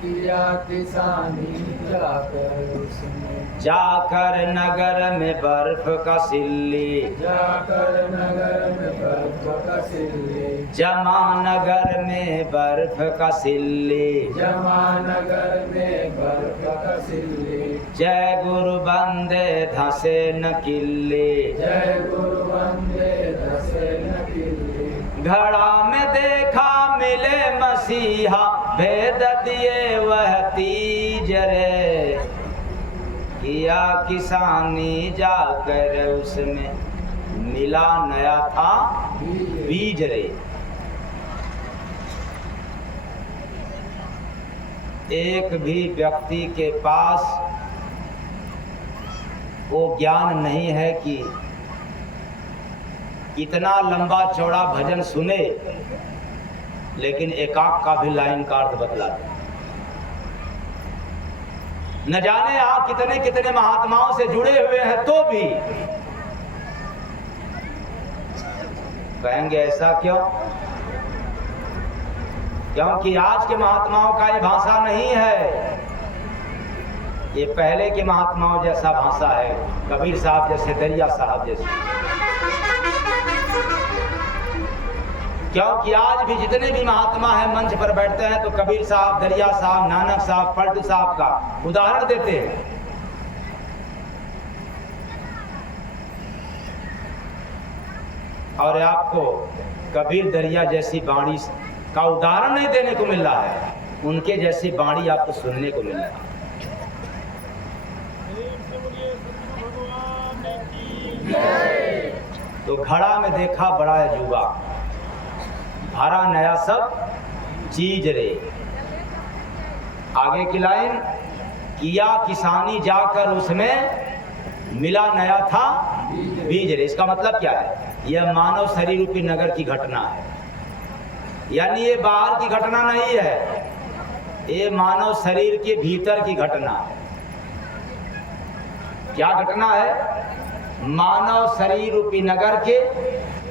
किया किसानी जाकर उसमें जाकर नगर में बर्फ का सिल्ली, जाकर नगर में बर्फ का सिल्ली, जमा नगर में बर्फ का सिल्ली। जमा नगर में बर्फ का सिल्ली। जय गुरु बंदे धसे न किल्ली, जय गुरु वंदे दसे न किल्ली। घड़ा में देखा मिले मसीहा, भेद दिए वह तीज रे। किया किसानी जाकर उसमें मिला नया था बीज रे। एक भी व्यक्ति के पास वो ज्ञान नहीं है कि इतना लंबा चौड़ा भजन सुने, लेकिन एकाक का भी लाइन का अर्थ बतला दे। न जाने आप कितने कितने महात्माओं से जुड़े हुए हैं, तो भी कहेंगे ऐसा क्यों? क्योंकि आज के महात्माओं का ये भाषा नहीं है, ये पहले के महात्माओं जैसा भाषा है। कबीर साहब जैसे, दरिया साहब जैसे। क्योंकि आज भी जितने भी महात्मा हैं मंच पर बैठते हैं तो कबीर साहब, दरिया साहब, नानक साहब, पलटू साहब का उदाहरण देते हैं। और आपको कबीर दरिया जैसी बाणी का उदाहरण नहीं देने को मिल रहा है, उनके जैसी बाणी आपको सुनने को मिल रहा है। तो घड़ा में देखा बड़ा अजूबा, भरा नया सब चीज रे। आगे की लाइन, किया किसानी जाकर उसमें मिला नया था बीज रे। इसका मतलब क्या है? यह मानव शरीर रूपी नगर की घटना है, यानी ये बाहर की घटना नहीं है, ये मानव शरीर के भीतर की घटना है। क्या घटना है? मानव शरीर रूपी नगर के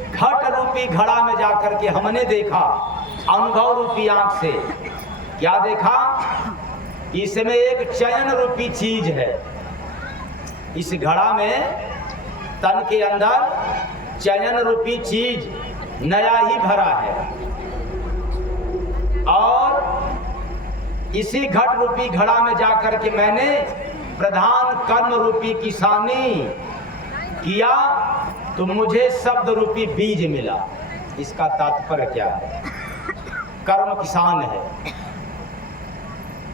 घट रूपी घड़ा में जाकर के हमने देखा, अनुभव रूपी आंख से। क्या देखा? इसमें एक चयन रूपी चीज है। इस घड़ा में तन के अंदर चयन रूपी चीज नया ही भरा है, और इसी घट रूपी घड़ा में जाकर के मैंने प्रधान कर्म रूपी किसानी किया, तो मुझे शब्द रूपी बीज मिला। इसका तात्पर्य क्या है? कर्म किसान है।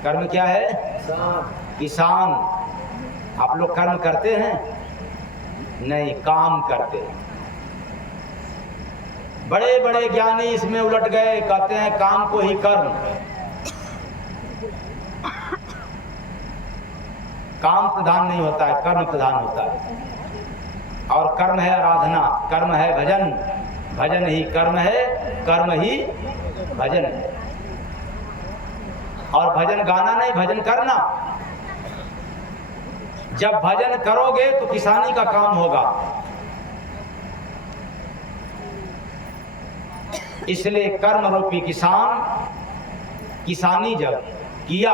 कर्म क्या है? किसान। आप लोग कर्म करते हैं? नहीं, काम करते हैं। बड़े बड़े ज्ञानी इसमें उलट गए, कहते हैं काम को ही कर्म। काम प्रधान नहीं होता है, कर्म प्रधान होता है। और कर्म है आराधना, कर्म है भजन, भजन ही कर्म है, कर्म ही भजन है। और भजन गाना नहीं, भजन करना। जब भजन करोगे तो किसानी का काम होगा। इसलिए कर्म रूपी किसान, किसानी जब किया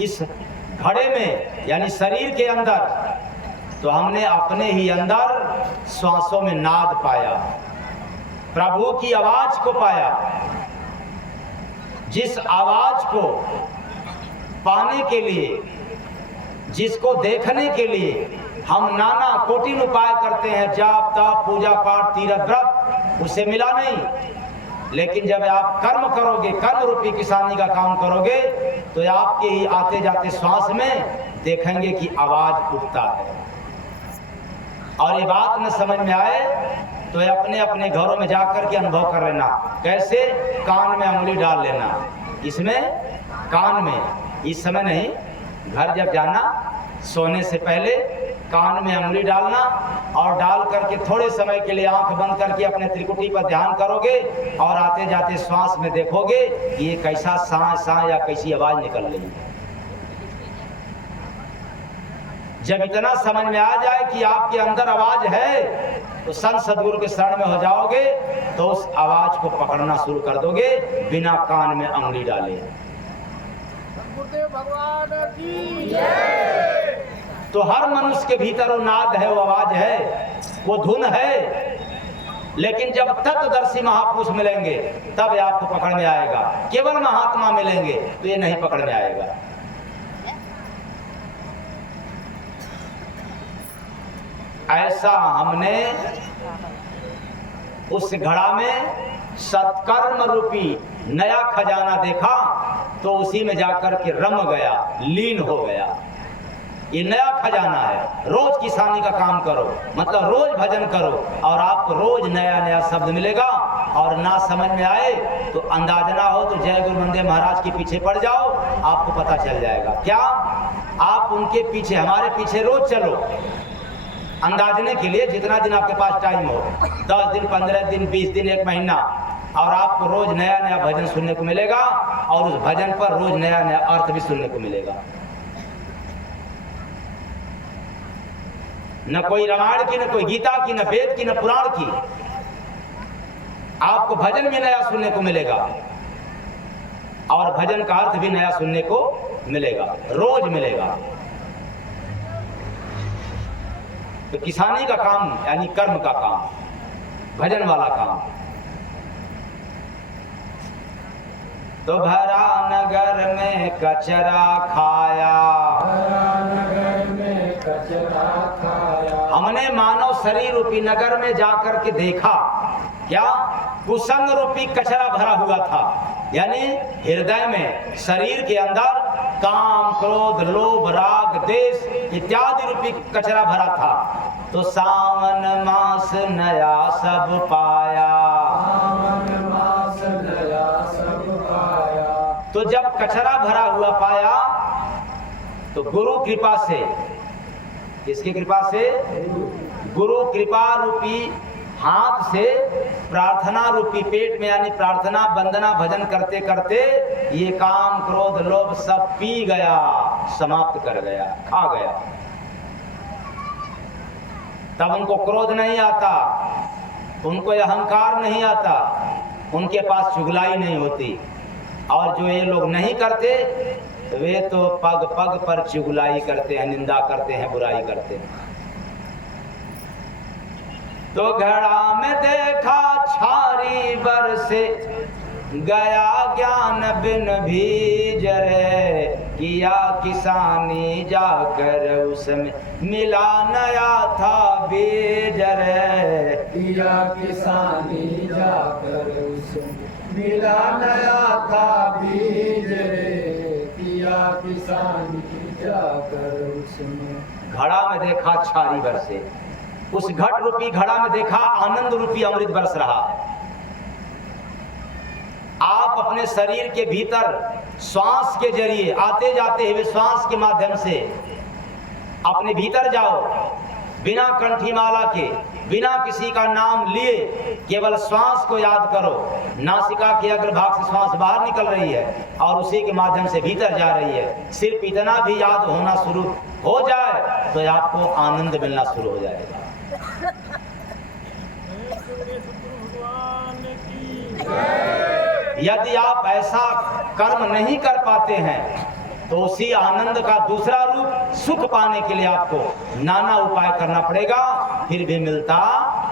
इस घड़े में यानी शरीर के अंदर, तो हमने अपने ही अंदर श्वासों में नाद पाया, प्रभु की आवाज को पाया। जिस आवाज को पाने के लिए, जिसको देखने के लिए हम नाना कोटिन उपाय करते हैं, जाप तप पूजा पाठ तीर्थ व्रत, उसे मिला नहीं। लेकिन जब आप कर्म करोगे, कर्म रूपी किसानी का काम करोगे, तो आपके ही आते जाते श्वास में देखेंगे कि आवाज उठता है। और ये बात न समझ में आए तो अपने अपने घरों में जाकर के अनुभव कर लेना। कैसे? कान में उंगली डाल लेना। इसमें कान में, इस समय नहीं, घर जब जाना सोने से पहले कान में उंगली डालना और डाल करके थोड़े समय के लिए आंख बंद करके अपने त्रिकुटी पर ध्यान करोगे और आते जाते श्वास में देखोगे कि ये कैसा सांस या कैसी आवाज निकल रही है। जब इतना समझ में आ जाए कि आपके अंदर आवाज है, तो संत सदगुरु के शरण में हो जाओगे, तो उस आवाज को पकड़ना शुरू कर दोगे बिना कान में उंगली डाले। भगवान की जय। तो हर मनुष्य के भीतर वो नाद है, वो आवाज है, वो धुन है। लेकिन जब तत्वदर्शी महापुरुष मिलेंगे तब आपको पकड़ में आएगा। केवल महात्मा मिलेंगे तो ये नहीं पकड़ में आएगा। ऐसा हमने उस घड़ा में सत्कर्म रूपी नया खजाना देखा, तो उसी में जाकर के रम गया, लीन हो गया। ये नया खजाना है। रोज किसानी का काम करो, मतलब रोज भजन करो, और आपको रोज नया नया शब्द मिलेगा। और ना समझ में आए तो अंदाजा ना हो तो जय गुरु बंदे महाराज के पीछे पड़ जाओ, आपको पता चल जाएगा। क्या? आप उनके पीछे, हमारे पीछे रोज चलो अंदाजने के लिए, जितना दिन आपके पास टाइम हो, 10 दिन 15 दिन 20 दिन 1 महीना, और आपको रोज नया नया भजन सुनने को मिलेगा। और उस भजन पर रोज नया नया अर्थ भी सुनने को मिलेगा। न कोई रामायण की, न कोई गीता की, न वेद की, न पुराण की, आपको भजन भी नया सुनने को मिलेगा और भजन का अर्थ भी नया सुनने को मिलेगा, रोज मिलेगा। तो किसानी का काम यानी कर्म का काम, भजन वाला काम। तो भरा नगर में कचरा खाया, नगर में कचरा खाया। हमने मानव शरीर रूपी नगर में जाकर के देखा, क्या? कुसंग रूपी कचरा भरा हुआ था। यानी हृदय में, शरीर के अंदर काम क्रोध लोभ राग देश इत्यादि रूपी कचरा भरा था। तो सावन मास नया सब पाया, सावन मास नया सब पाया। तो जब कचरा भरा हुआ पाया तो गुरु कृपा से, किसकी कृपा से? गुरु कृपा रूपी हाथ से प्रार्थना रूपी पेट में, यानी प्रार्थना वंदना भजन करते करते ये काम क्रोध लोभ सब पी गया, समाप्त कर गया, खा गया। तब उनको क्रोध नहीं आता, उनको अहंकार नहीं आता, उनके पास चुगलाई नहीं होती। और जो ये लोग नहीं करते वे तो पग पग पर चुगलाई करते हैं, निंदा करते हैं, बुराई करते हैं। तो घड़ा में देखा छारी बरसे, गया ज्ञान बिन भीज रे, किया किसानी जाकर उसमें मिला नया था बीज रे, किया किसानी जाकर उसमें मिला नया था बीज रे, किया किसानी जाकर उसमें। घड़ा में देखा छारी बरसे, उस घट रूपी घड़ा में देखा आनंद रूपी अमृत बरस रहा है। आप अपने शरीर के भीतर श्वास के जरिए आते जाते हुए, श्वास के माध्यम से अपने भीतर जाओ, बिना कंठी माला के, बिना किसी का नाम लिए केवल श्वास को याद करो। नासिका के अग्रभाग से श्वास बाहर निकल रही है और उसी के माध्यम से भीतर जा रही है। सिर्फ इतना भी याद होना शुरू हो जाए तो आपको आनंद मिलना शुरू हो जाएगा। यदि आप ऐसा कर्म नहीं कर पाते हैं तो उसी आनंद का दूसरा रूप सुख पाने के लिए आपको नाना उपाय करना पड़ेगा, फिर भी मिलता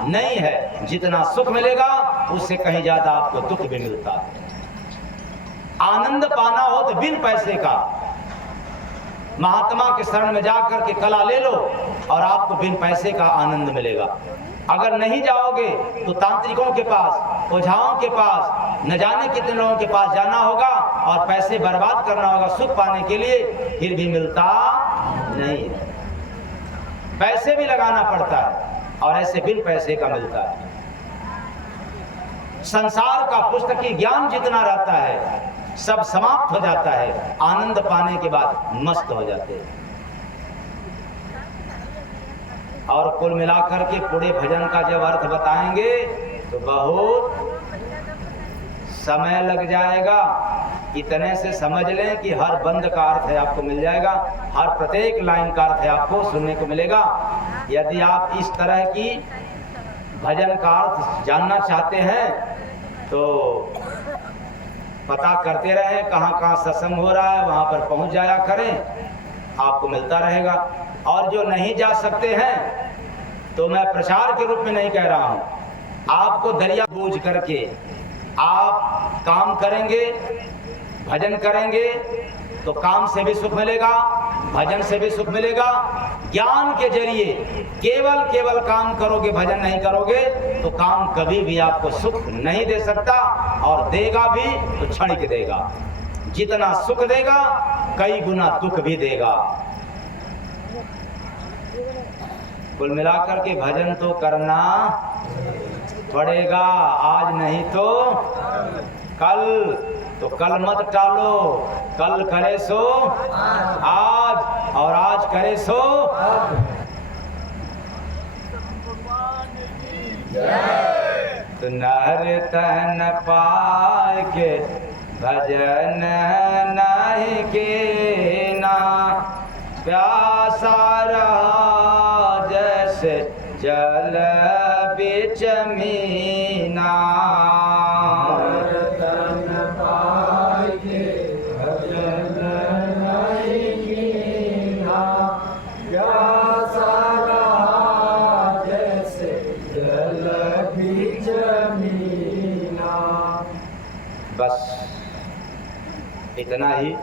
नहीं है। जितना सुख मिलेगा उससे कहीं ज्यादा आपको दुख भी मिलता है। आनंद पाना हो तो बिन पैसे का महात्मा के शरण में जाकर के कला ले लो और आपको बिन पैसे का आनंद मिलेगा। अगर नहीं जाओगे तो तांत्रिकों के पास, ओझाओं के पास, न जाने कितने लोगों के पास जाना होगा और पैसे बर्बाद करना होगा सुख पाने के लिए, फिर भी मिलता नहीं है। पैसे भी लगाना पड़ता है और ऐसे बिन पैसे का मिलता है। संसार का पुस्तकीय ज्ञान जितना रहता है सब समाप्त हो जाता है, आनंद पाने के बाद मस्त हो जाते हैं। और कुल मिलाकर के पूरे भजन का जब अर्थ बताएंगे तो बहुत समय लग जाएगा। इतने से समझ लें कि हर बंद का अर्थ है आपको मिल जाएगा, हर प्रत्येक लाइन का अर्थ है आपको सुनने को मिलेगा। यदि आप इस तरह की भजन का अर्थ जानना चाहते हैं तो पता करते रहें, कहाँ कहाँ सत्संग हो रहा है वहाँ पर पहुँच जाया करें, आपको मिलता रहेगा। और जो नहीं जा सकते हैं तो मैं प्रचार के रूप में नहीं कह रहा हूँ, आपको दरिया बूझ करके आप काम करेंगे, भजन करेंगे तो काम से भी सुख मिलेगा, भजन से भी सुख मिलेगा। ज्ञान के जरिए केवल काम करोगे, भजन नहीं करोगे तो काम कभी भी आपको सुख नहीं दे सकता, और देगा भी तो क्षणिक देगा। जितना सुख देगा कई गुना दुख भी देगा। कुल मिलाकर के भजन तो करना पड़ेगा, आज नहीं तो कल। तो कल मत टालो, कल करे सो आज और आज करे सो। तो नर तन पाए के भजन नहीं के ना, प्यासा रहा जैसे जल बिच मीना। बस इतना ही।